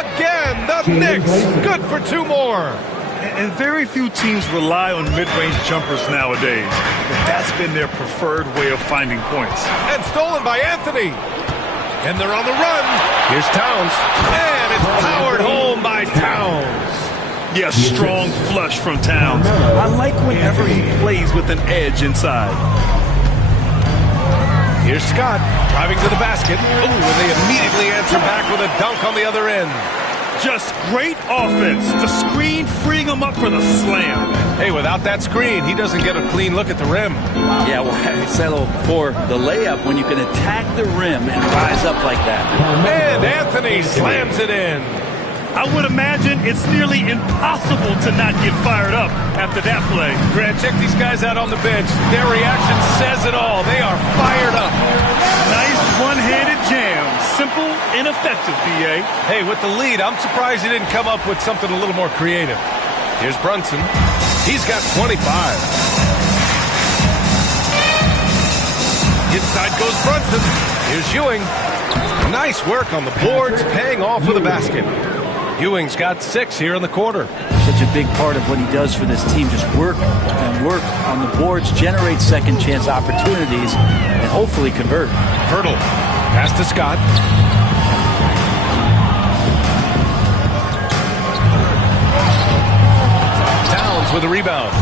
Again, the Knicks. Good for 2 more. And very few teams rely on mid-range jumpers nowadays. But that's been their preferred way of finding points. And stolen by Anthony. And they're on the run. Here's Towns. And it's powered home by Towns. Yes, strong flush from Towns. I like whenever he plays with an edge inside. Here's Scott driving to the basket. Ooh, and they immediately answer back with a dunk on the other end. Just great offense. The screen freeing him up for the slam. Hey, without that screen, he doesn't get a clean look at the rim. Yeah, well, I settle for the layup when you can attack the rim and rise up like that. And Anthony slams it in. I would imagine it's nearly impossible to not get fired up after that play. Grant, check these guys out on the bench. Their reaction says it all. They are fired up. Nice one-handed jam. Simple and effective, B.A. Hey, with the lead, I'm surprised he didn't come up with something a little more creative. Here's Brunson. He's got 25. Inside goes Brunson. Here's Ewing. Nice work on the boards, paying off with a basket. Ewing's got 6 here in the quarter. Such a big part of what he does for this team, just work and work on the boards, generate second chance opportunities, and hopefully convert. Hurdle. Pass to Scott. Towns with a rebound.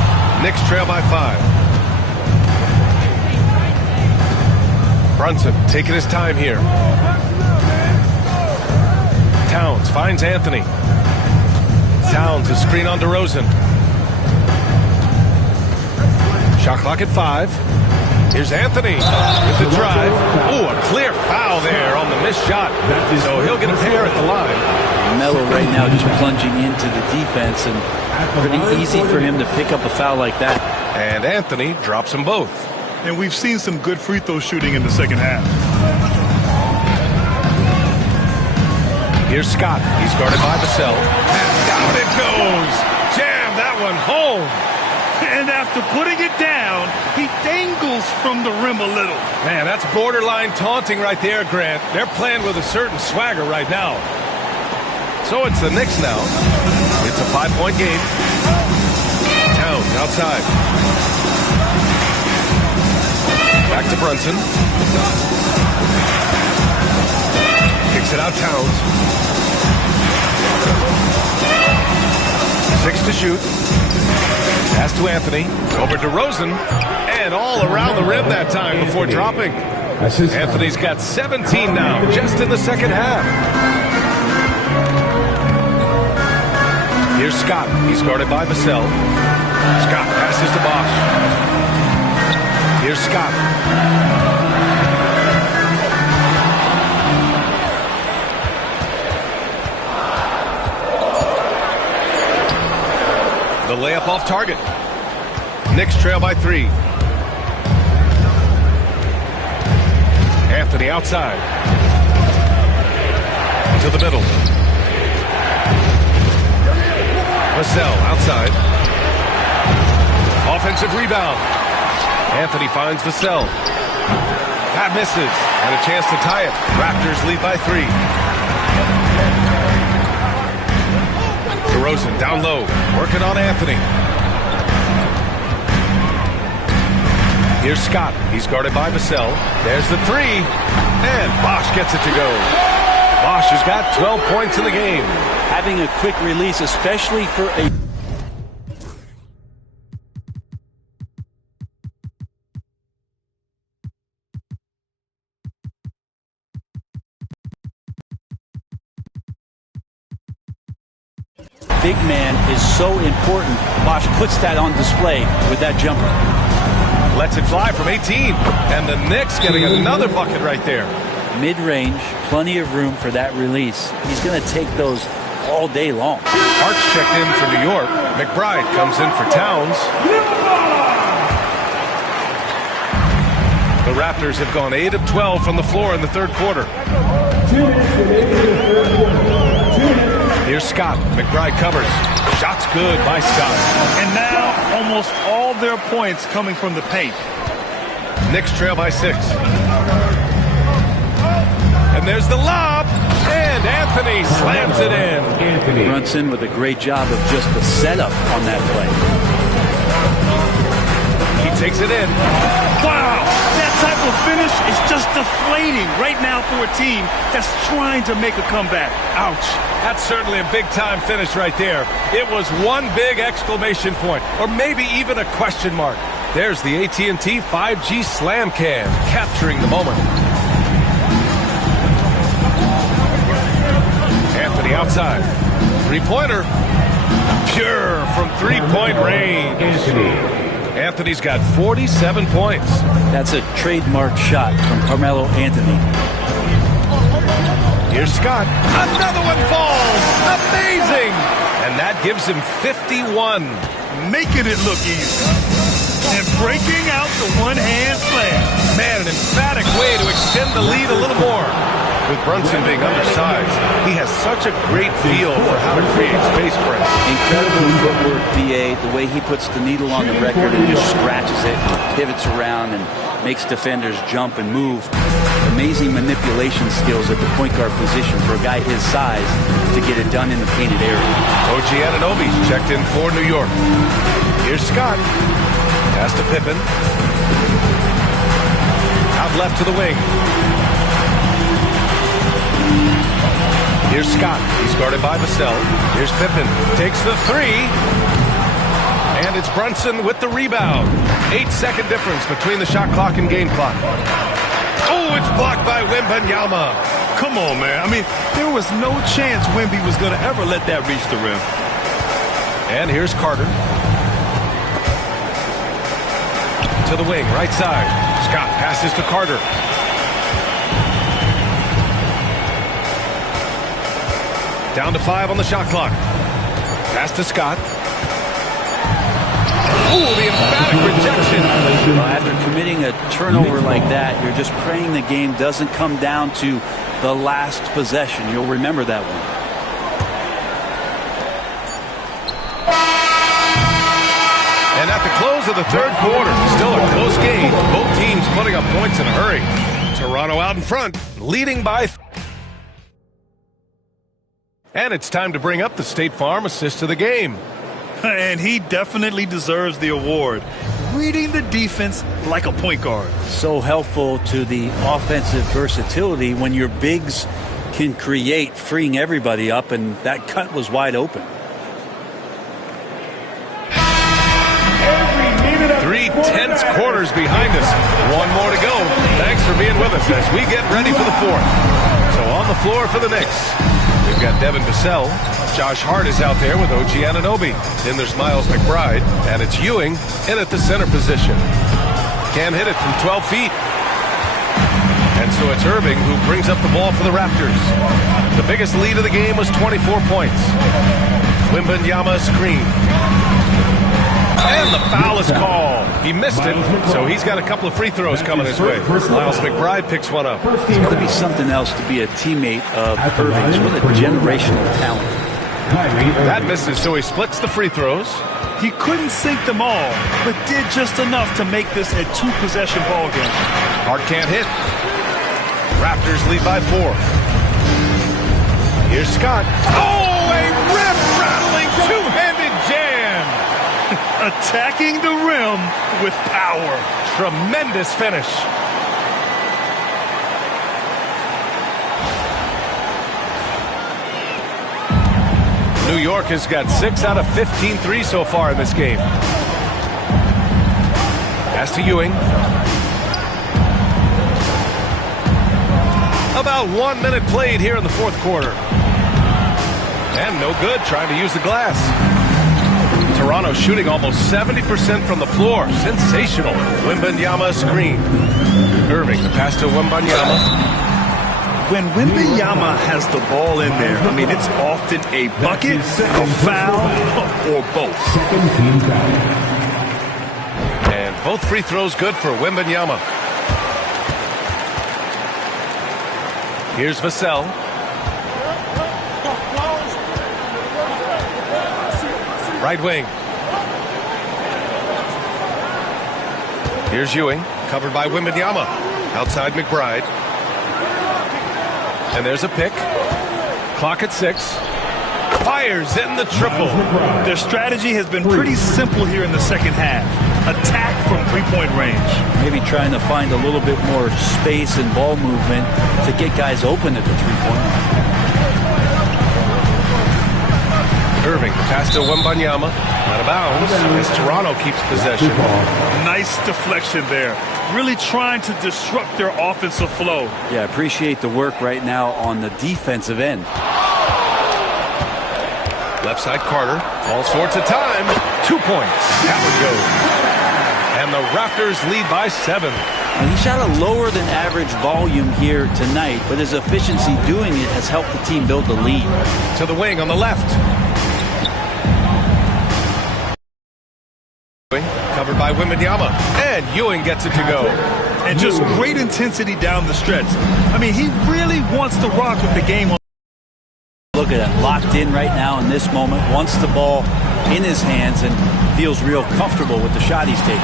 Knicks trail by 5. Brunson taking his time here. Towns finds Anthony. Towns is screen on DeRozan. Shot clock at 5. Here's Anthony with the drive. Ooh, a clear foul there on the missed shot. So he'll get a pair at the line. Melo right now just plunging into the defense, and pretty easy for him to pick up a foul like that. And Anthony drops them both. And we've seen some good free throw shooting in the second half. Here's Scott. He's guarded by Vassell. And down it goes. Jam that one home. And after putting it down, he dangles from the rim a little. Man, that's borderline taunting right there, Grant. They're playing with a certain swagger right now. So it's the Knicks now. It's a 5-point game. Towns outside. Back to Brunson. Kicks it out, Towns. 6 to shoot. Pass to Anthony. Over to DeRozan. And all around the rim that time before dropping. Anthony's got 17 now, just in the second half. Here's Scott. He's guarded by Vassell. Scott passes to Bosch. Here's Scott. The layup off target. Knicks trail by 3. Anthony outside. To the middle. Vassell outside. Offensive rebound. Anthony finds Vassell. That misses. And a chance to tie it. Raptors lead by 3. DeRozan down low, working on Anthony. Here's Scott. He's guarded by Vassell. There's the 3. And Bosch gets it to go. Bosch has got 12 points in the game. Having a quick release, especially for a big man is so important. Bosch puts that on display with that jumper. Lets it fly from 18. And the Knicks getting another bucket right there. Mid-range, plenty of room for that release. He's going to take those all day long. Hart's checked in for New York. McBride comes in for Towns. The Raptors have gone 8 of 12 from the floor in the third quarter. Here's Scott. McBride covers. Shot's good by Scott. And now almost all their points coming from the paint. Knicks trail by 6. And there's the lob. And And Anthony slams it in. Brunson with a great job of just the setup on that play. He takes it in. Wow, that type of finish is just deflating right now for a team that's trying to make a comeback. Ouch. That's certainly a big-time finish right there. It was one big exclamation point, or maybe even a question mark. There's the AT&T 5G Slam Cam, capturing the moment. Anthony outside. Three-pointer. Pure from three-point range. Anthony's got 47 points. That's a trademark shot from Carmelo Anthony. Here's Scott. Another one falls. Amazing. And that gives him 51. Making it look easy. And breaking out the one-hand slam. Man, an emphatic way to extend the lead a little more. With Brunson being undersized, he has such a great feel for how to create space for him. Incredible footwork, BA. The way he puts the needle on the record and just scratches it, pivots around, and makes defenders jump and move. Amazing manipulation skills at the point guard position for a guy his size to get it done in the painted area. OG Anunoby's checked in for New York. Here's Scott. Pass to Pippen. Out left to the wing. Here's Scott. He's guarded by Vassell. Here's Pippen. Takes the three. And it's Brunson with the rebound. 8-second difference between the shot clock and game clock. Oh, it's blocked by Wembanyama. Come on, man. I mean, there was no chance Wemby was going to ever let that reach the rim. And here's Carter. To the wing, right side. Scott passes to Carter. Down to 5 on the shot clock. Pass to Scott. Ooh, the emphatic rejection. Well, after committing a turnover like that, you're just praying the game doesn't come down to the last possession. You'll remember that one. And at the close of the third quarter, still a close game. Both teams putting up points in a hurry. Toronto out in front, leading by... And it's time to bring up the State Farm assist of the game. And he definitely deserves the award. Reading the defense like a point guard. So helpful to the offensive versatility when your bigs can create, freeing everybody up, and that cut was wide open. 3 tense quarters behind us. One more to go. Thanks for being with us as we get ready for the fourth. So on the floor for the Knicks, we've got Devin Vassell. Josh Hart is out there with OG Anunoby. Then there's Miles McBride, and it's Ewing in at the center position. Can't hit it from 12 feet. And so it's Irving who brings up the ball for the Raptors. The biggest lead of the game was 24 points. Wembanyama screen. And the foul is called. He missed it, so he's got a couple of free throws coming his way. Miles McBride picks one up. It's got to be something else to be a teammate of Irving's. What a generational talent. That misses, so he splits the free throws. He couldn't sink them all, but did just enough to make this a 2-possession ball game. Hart can't hit. Raptors lead by 4. Here's Scott. Oh, a rim-rattling two-handed jam. Attacking the rim with power. Tremendous finish. New York has got 6 out of 15 threes so far in this game. Pass to Ewing. About 1 minute played here in the fourth quarter. And no good, trying to use the glass. Toronto shooting almost 70% from the floor. Sensational. Wembanyama screen. Irving, the pass to Wembanyama. When Wembanyama has the ball in there, I mean, it's often a bucket, a foul, or both. And both free throws good for Wembanyama. Here's Vassell. Right wing. Here's Ewing, covered by Wembanyama. Outside McBride. And there's a pick. Clock at 6. Fires in the triple. Their strategy has been pretty simple here in the second half. Attack from three-point range. Maybe trying to find a little bit more space and ball movement to get guys open at the three-point line. Irving, pass to Wembanyama. Out of bounds as Toronto keeps possession. Nice deflection there. Really trying to disrupt their offensive flow. Yeah, appreciate the work right now on the defensive end. Left side Carter. All sorts of time. 2 points. That would go. And the Raptors lead by 7. He shot a lower than average volume here tonight, but his efficiency doing it has helped the team build the lead. To the wing on the left. Covered by Wembanyama. And Ewing gets it to go. And just great intensity down the stretch. I mean, he really wants to rock with the game. Look at that, locked in right now in this moment, wants the ball in his hands and feels real comfortable with the shot he's taking.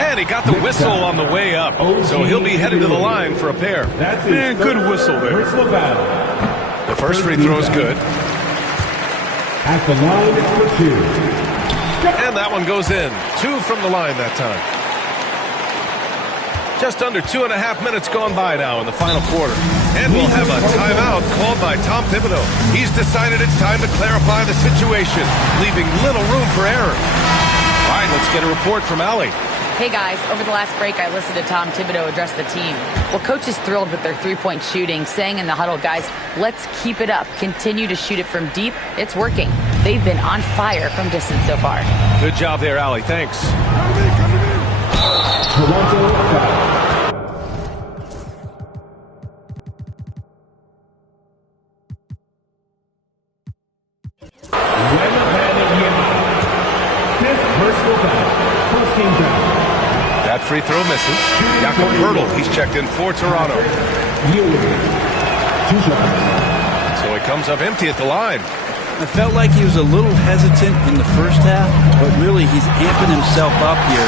And he got the whistle on the way up, so he'll be headed to the line for a pair. Man, good whistle there. The first free throw is good. At the line for 2. And that one goes in. 2 from the line that time. Just under 2.5 minutes gone by now in the final quarter. And we'll have a timeout called by Tom Thibodeau. He's decided it's time to clarify the situation, leaving little room for error. All right, let's get a report from Allie. Hey guys, over the last break, I listened to Tom Thibodeau address the team. Well, coach is thrilled with their three-point shooting, saying in the huddle, guys, let's keep it up. Continue to shoot it from deep. It's working. They've been on fire from distance so far. Good job there, Allie. Thanks. Toronto foul. That free throw misses. Jakob Poeltl, he's checked in for Toronto. So he comes up empty at the line. I felt like he was a little hesitant in the first half, but really he's amping himself up here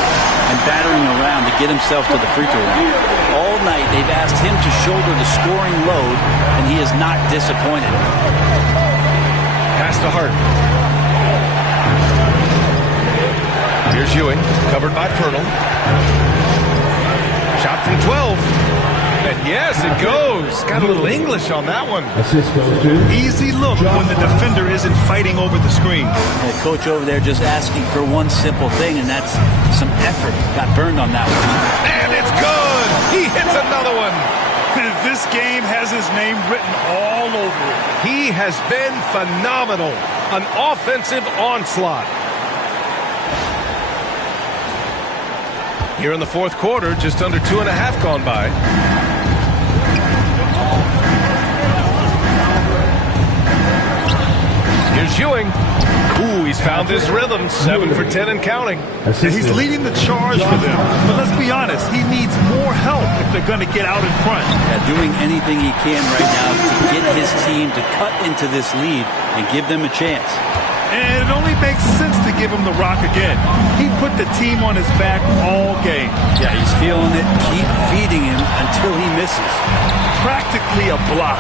and battering around to get himself to the free throw line. All night they've asked him to shoulder the scoring load, and he is not disappointed. Pass to Hart. Here's Ewing, covered by Poeltl. Shot from 12. And yes, it goes. Got a little English on that one. Assist goes to. Easy look when the defender isn't fighting over the screen. The coach over there just asking for one simple thing, and that's some effort. Got burned on that one. And it's good. He hits another one. This game has his name written all over it. He has been phenomenal. An offensive onslaught. Here in the fourth quarter, just under 2.5 gone by. Here's Ewing. Ooh, he's found his rhythm. 7 for 10 and counting. And he's leading the charge for them. But let's be honest, he needs more help if they're going to get out in front. Yeah, doing anything he can right now to get his team to cut into this lead and give them a chance. And it only makes sense to give him the rock again. He put the team on his back all game. Yeah, he's feeling it. Keep feeding him until he misses. Practically a block.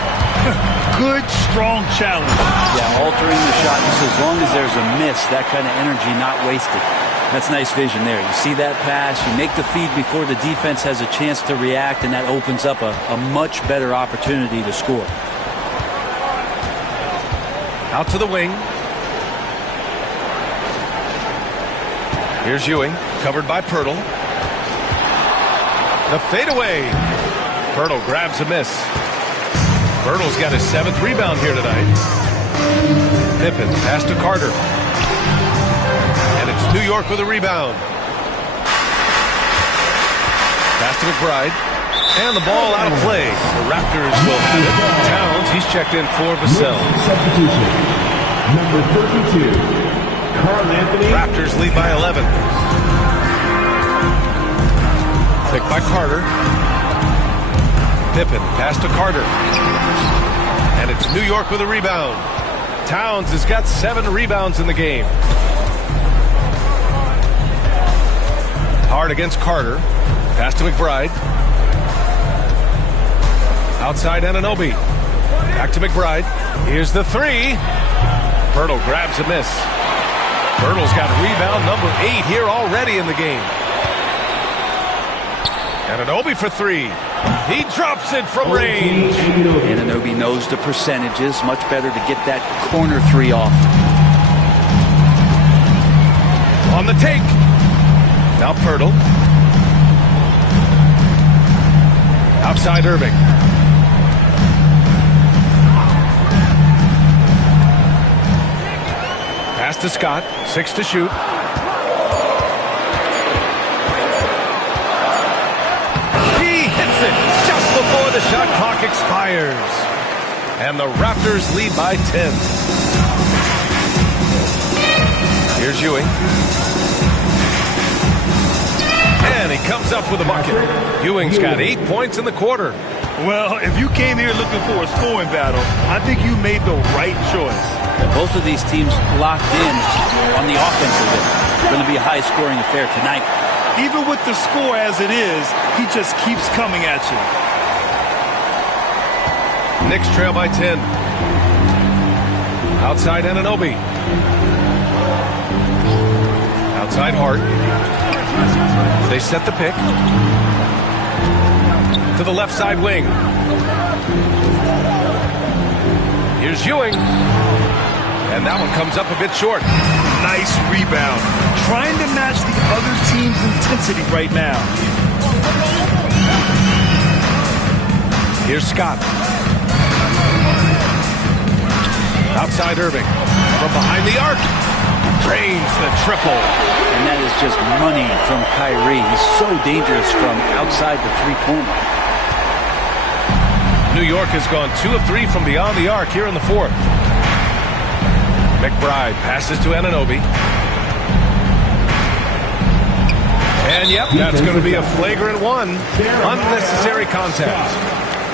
Good, strong challenge. Yeah, altering the shot just as long as there's a miss, that kind of energy not wasted. That's nice vision there. You see that pass, you make the feed before the defense has a chance to react, and that opens up a much better opportunity to score. Out to the wing. Here's Ewing, covered by Poeltl. The fadeaway. Poeltl grabs a miss. Poeltl's got his 7th rebound here tonight. Pippen, pass to Carter. And it's New York with a rebound. Pass to McBride. And the ball out of play. The Raptors will have it. Towns, he's checked in for Vassell. Substitution. Number 32. Carl Anthony. Raptors lead by 11. Picked by Carter. Pippen, pass to Carter. And it's New York with a rebound. Towns has got 7 rebounds in the game. Hard against Carter. Pass to McBride. Outside Anunoby. Back to McBride. Here's the three. Pirtle grabs a miss. Pirtle's got rebound number 8 here already in the game. Anunoby for three. He drops it from range. Anunoby knows the percentages. Much better to get that corner three off. On the take. Now Pirtle. Outside Irving. Pass to Scott. 6 to shoot. He hits it just before the shot clock expires. And the Raptors lead by 10. Here's Ewing. And he comes up with a bucket. Ewing's got 8 points in the quarter. Well, if you came here looking for a scoring battle, I think you made the right choice. Both of these teams locked in on the offensive end. It's going to be a high-scoring affair tonight. Even with the score as it is, he just keeps coming at you. Knicks trail by 10. Outside Anunoby. Outside Hart. They set the pick. To the left side wing. Here's Ewing. And that one comes up a bit short. Nice rebound. Trying to match the other team's intensity right now. Here's Scott. Outside Irving. From behind the arc. Drains the triple. And that is just money from Kyrie. He's so dangerous from outside the three-pointer. New York has gone 2 of 3 from beyond the arc here in the fourth. McBride passes to Anunoby. And yep, that's going to be a flagrant one. Unnecessary contact.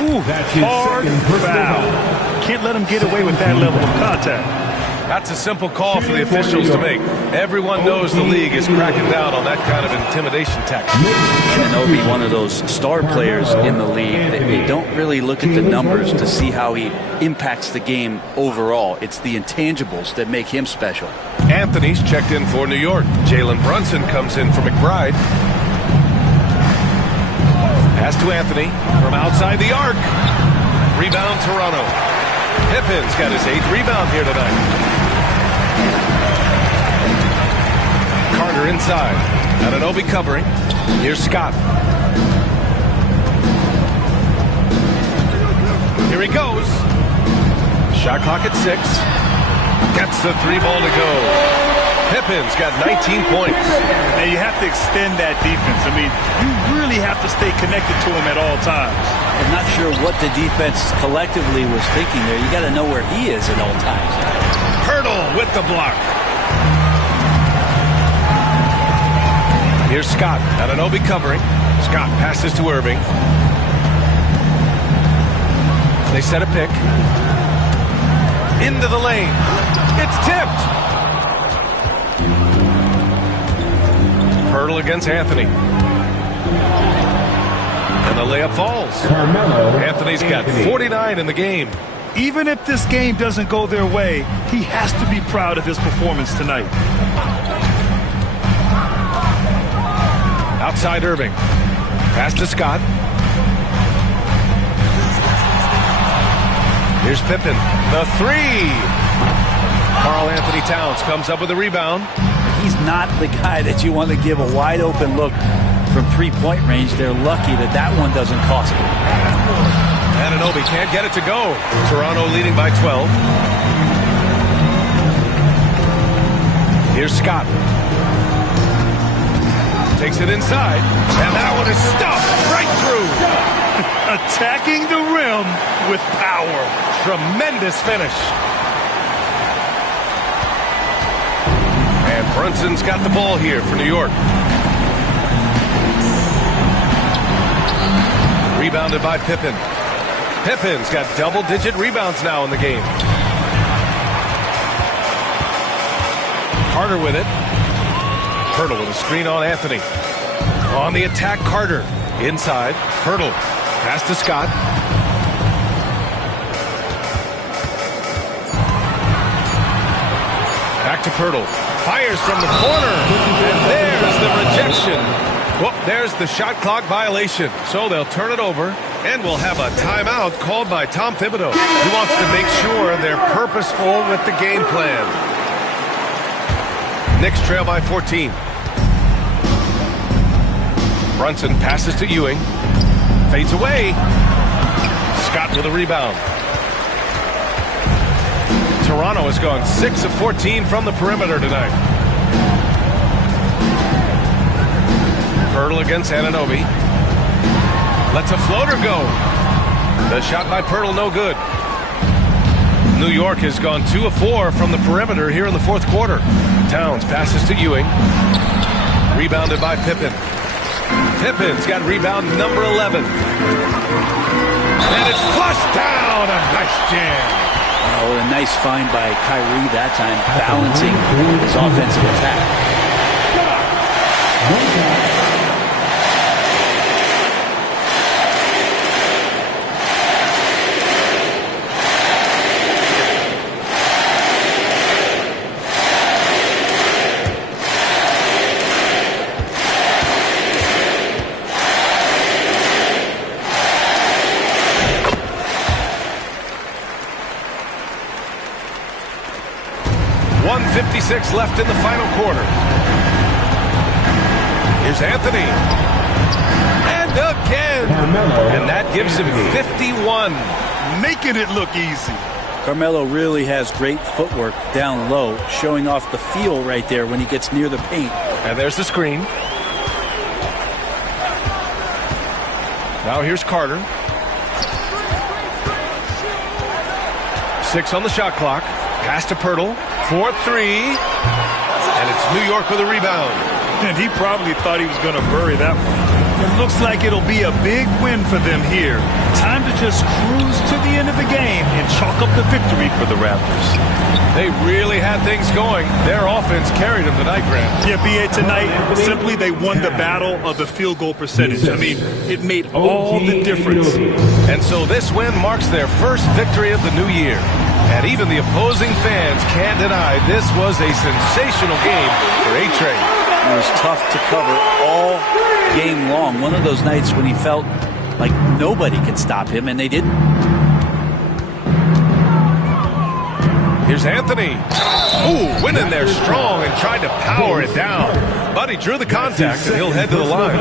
Ooh, hard foul. Can't let him get away with that level of contact. That's a simple call for the officials to make. Everyone knows the league is cracking down on that kind of intimidation tactic. Anunoby, one of those star players in the league. They don't really look at the numbers to see how he impacts the game overall. It's the intangibles that make him special. Anthony's checked in for New York. Jalen Brunson comes in for McBride. Pass to Anthony from outside the arc. Rebound Toronto. Pippin's got his 8th rebound here tonight. Carter inside. Anunoby covering. Here's Scott. Here he goes. Shot clock at 6. Gets the 3 ball to go. Pippin's got 19 points. And you have to extend that defense. I mean, you really have to stay connected to him at all times. I'm not sure what the defense collectively was thinking there. You got to know where he is at all times. Pirtle with the block. Here's Scott. Anunoby covering. Scott passes to Irving. They set a pick. Into the lane. It's tipped. Pirtle against Anthony. And the layup falls. Anthony's got 49 in the game. Even if this game doesn't go their way, he has to be proud of his performance tonight. Outside Irving. Pass to Scott. Here's Pippen. The 3. Karl Anthony Towns comes up with a rebound. He's not the guy that you want to give a wide open look from three-point range. They're lucky that that one doesn't cost them. Anunoby can't get it to go. Toronto leading by 12. Here's Scott. Takes it inside, and that one is stuffed right through. Attacking the rim with power. Tremendous finish. And Brunson's got the ball here for New York. Rebounded by Pippen. Pippin's got double-digit rebounds now in the game. Carter with it. Pirtle with a screen on Anthony. On the attack, Carter. Inside, Pirtle. Pass to Scott. Back to Pirtle. Fires from the corner. And there's the rejection. Well, there's the shot clock violation. So they'll turn it over, and we'll have a timeout called by Tom Thibodeau. He wants to make sure they're purposeful with the game plan. Knicks trail by 14. Brunson passes to Ewing. Fades away. Scott with a rebound. Toronto has gone 6 of 14 from the perimeter tonight. Pirtle against Anunoby. Lets a floater go. The shot by Pirtle, no good. New York has gone 2 of 4 from the perimeter here in the fourth quarter. Towns passes to Ewing. Rebounded by Pippen. Pippen's got rebound number 11. And it's flushed down. A nice jam. Oh, a nice find by Kyrie that time, balancing his offensive attack. .56 left in the final quarter. Here's Anthony. And again. And that gives him 51. Making it look easy. Carmelo really has great footwork down low, showing off the feel right there when he gets near the paint. And there's the screen. Now here's Carter. 6 on the shot clock. Pass to Pirtle. 4-3. And it's New York with a rebound. And he probably thought he was going to bury that one. It looks like it'll be a big win for them here. Time to just cruise to the end of the game and chalk up the victory for the Raptors. They really had things going. Their offense carried them tonight, Grant. Yeah, B.A. tonight, simply they won the battle of the field goal percentage. I mean, it made all the difference. And so this win marks their first victory of the new year. And even the opposing fans can't deny this was a sensational game for A-Train. It was tough to cover all game long. One of those nights when he felt like nobody could stop him, and they didn't. Here's Anthony. Ooh, went in there strong and tried to power it down. But he drew the contact, and he'll head to the line.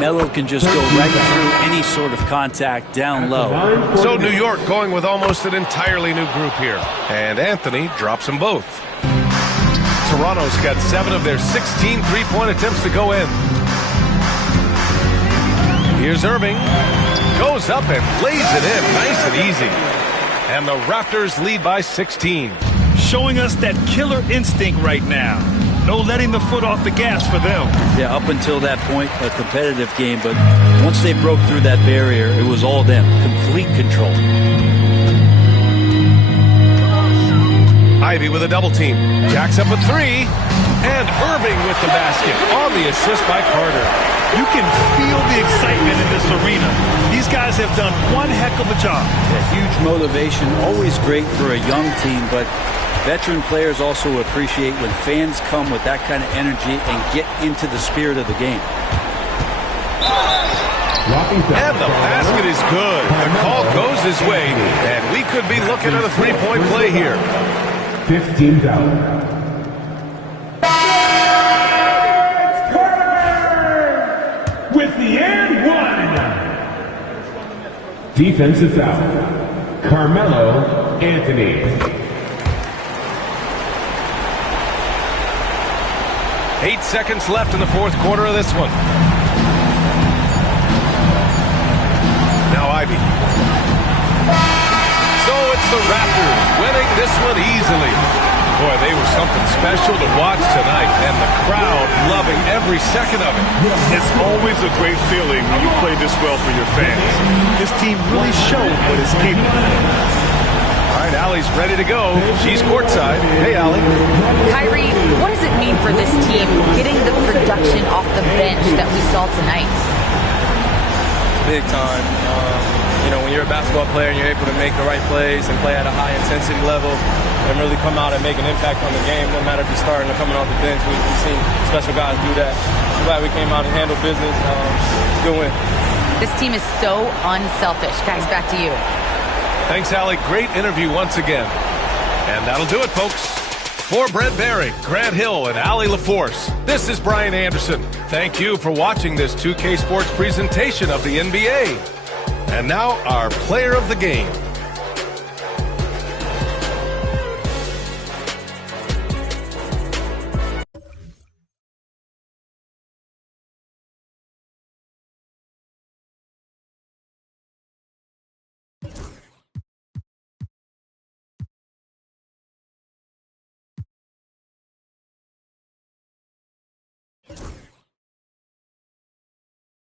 Melo can just go right through any sort of contact down low. So New York going with almost an entirely new group here. And Anthony drops them both. Toronto's got 7 of their 16 three-point attempts to go in. Here's Irving. Goes up and lays it in nice and easy. And the Raptors lead by 16. Showing us that killer instinct right now. No letting the foot off the gas for them. Yeah, up until that point, a competitive game. But once they broke through that barrier, it was all them. Complete control. Ivy with a double team. Jacks up a 3. And Irving with the basket on the assist by Carter. You can feel the excitement in this arena. These guys have done one heck of a job. A huge motivation, always great for a young team, but veteran players also appreciate when fans come with that kind of energy and get into the spirit of the game. And the basket is good. The call goes his way, and we could be looking at a three-point play here. 15 out. With the and one. Defensive foul. Carmelo Anthony. Eight seconds left in the fourth quarter of this one. Now Ivy. So it's the Raptors winning this one easily. Boy, they were something special to watch tonight, and the crowd loving every second of it. It's always a great feeling when you play this well for your fans. This team really showed what it's capable of. All right, Allie's ready to go. She's courtside. Hey, Allie. Kyrie, what does it mean for this team getting the production off the bench that we saw tonight? Big time. when you're a basketball player and you're able to make the right plays and play at a high intensity level and really come out and make an impact on the game, no matter if you're starting or coming off the bench. We've seen special guys do that. I'm glad we came out and handled business. Good win. This team is so unselfish. Guys, back to you. Thanks, Allie. Great interview once again. And that'll do it, folks. For Brent Barry, Grant Hill, and Allie LaForce, this is Brian Anderson. Thank you for watching this 2K Sports presentation of the NBA. And now, our player of the game.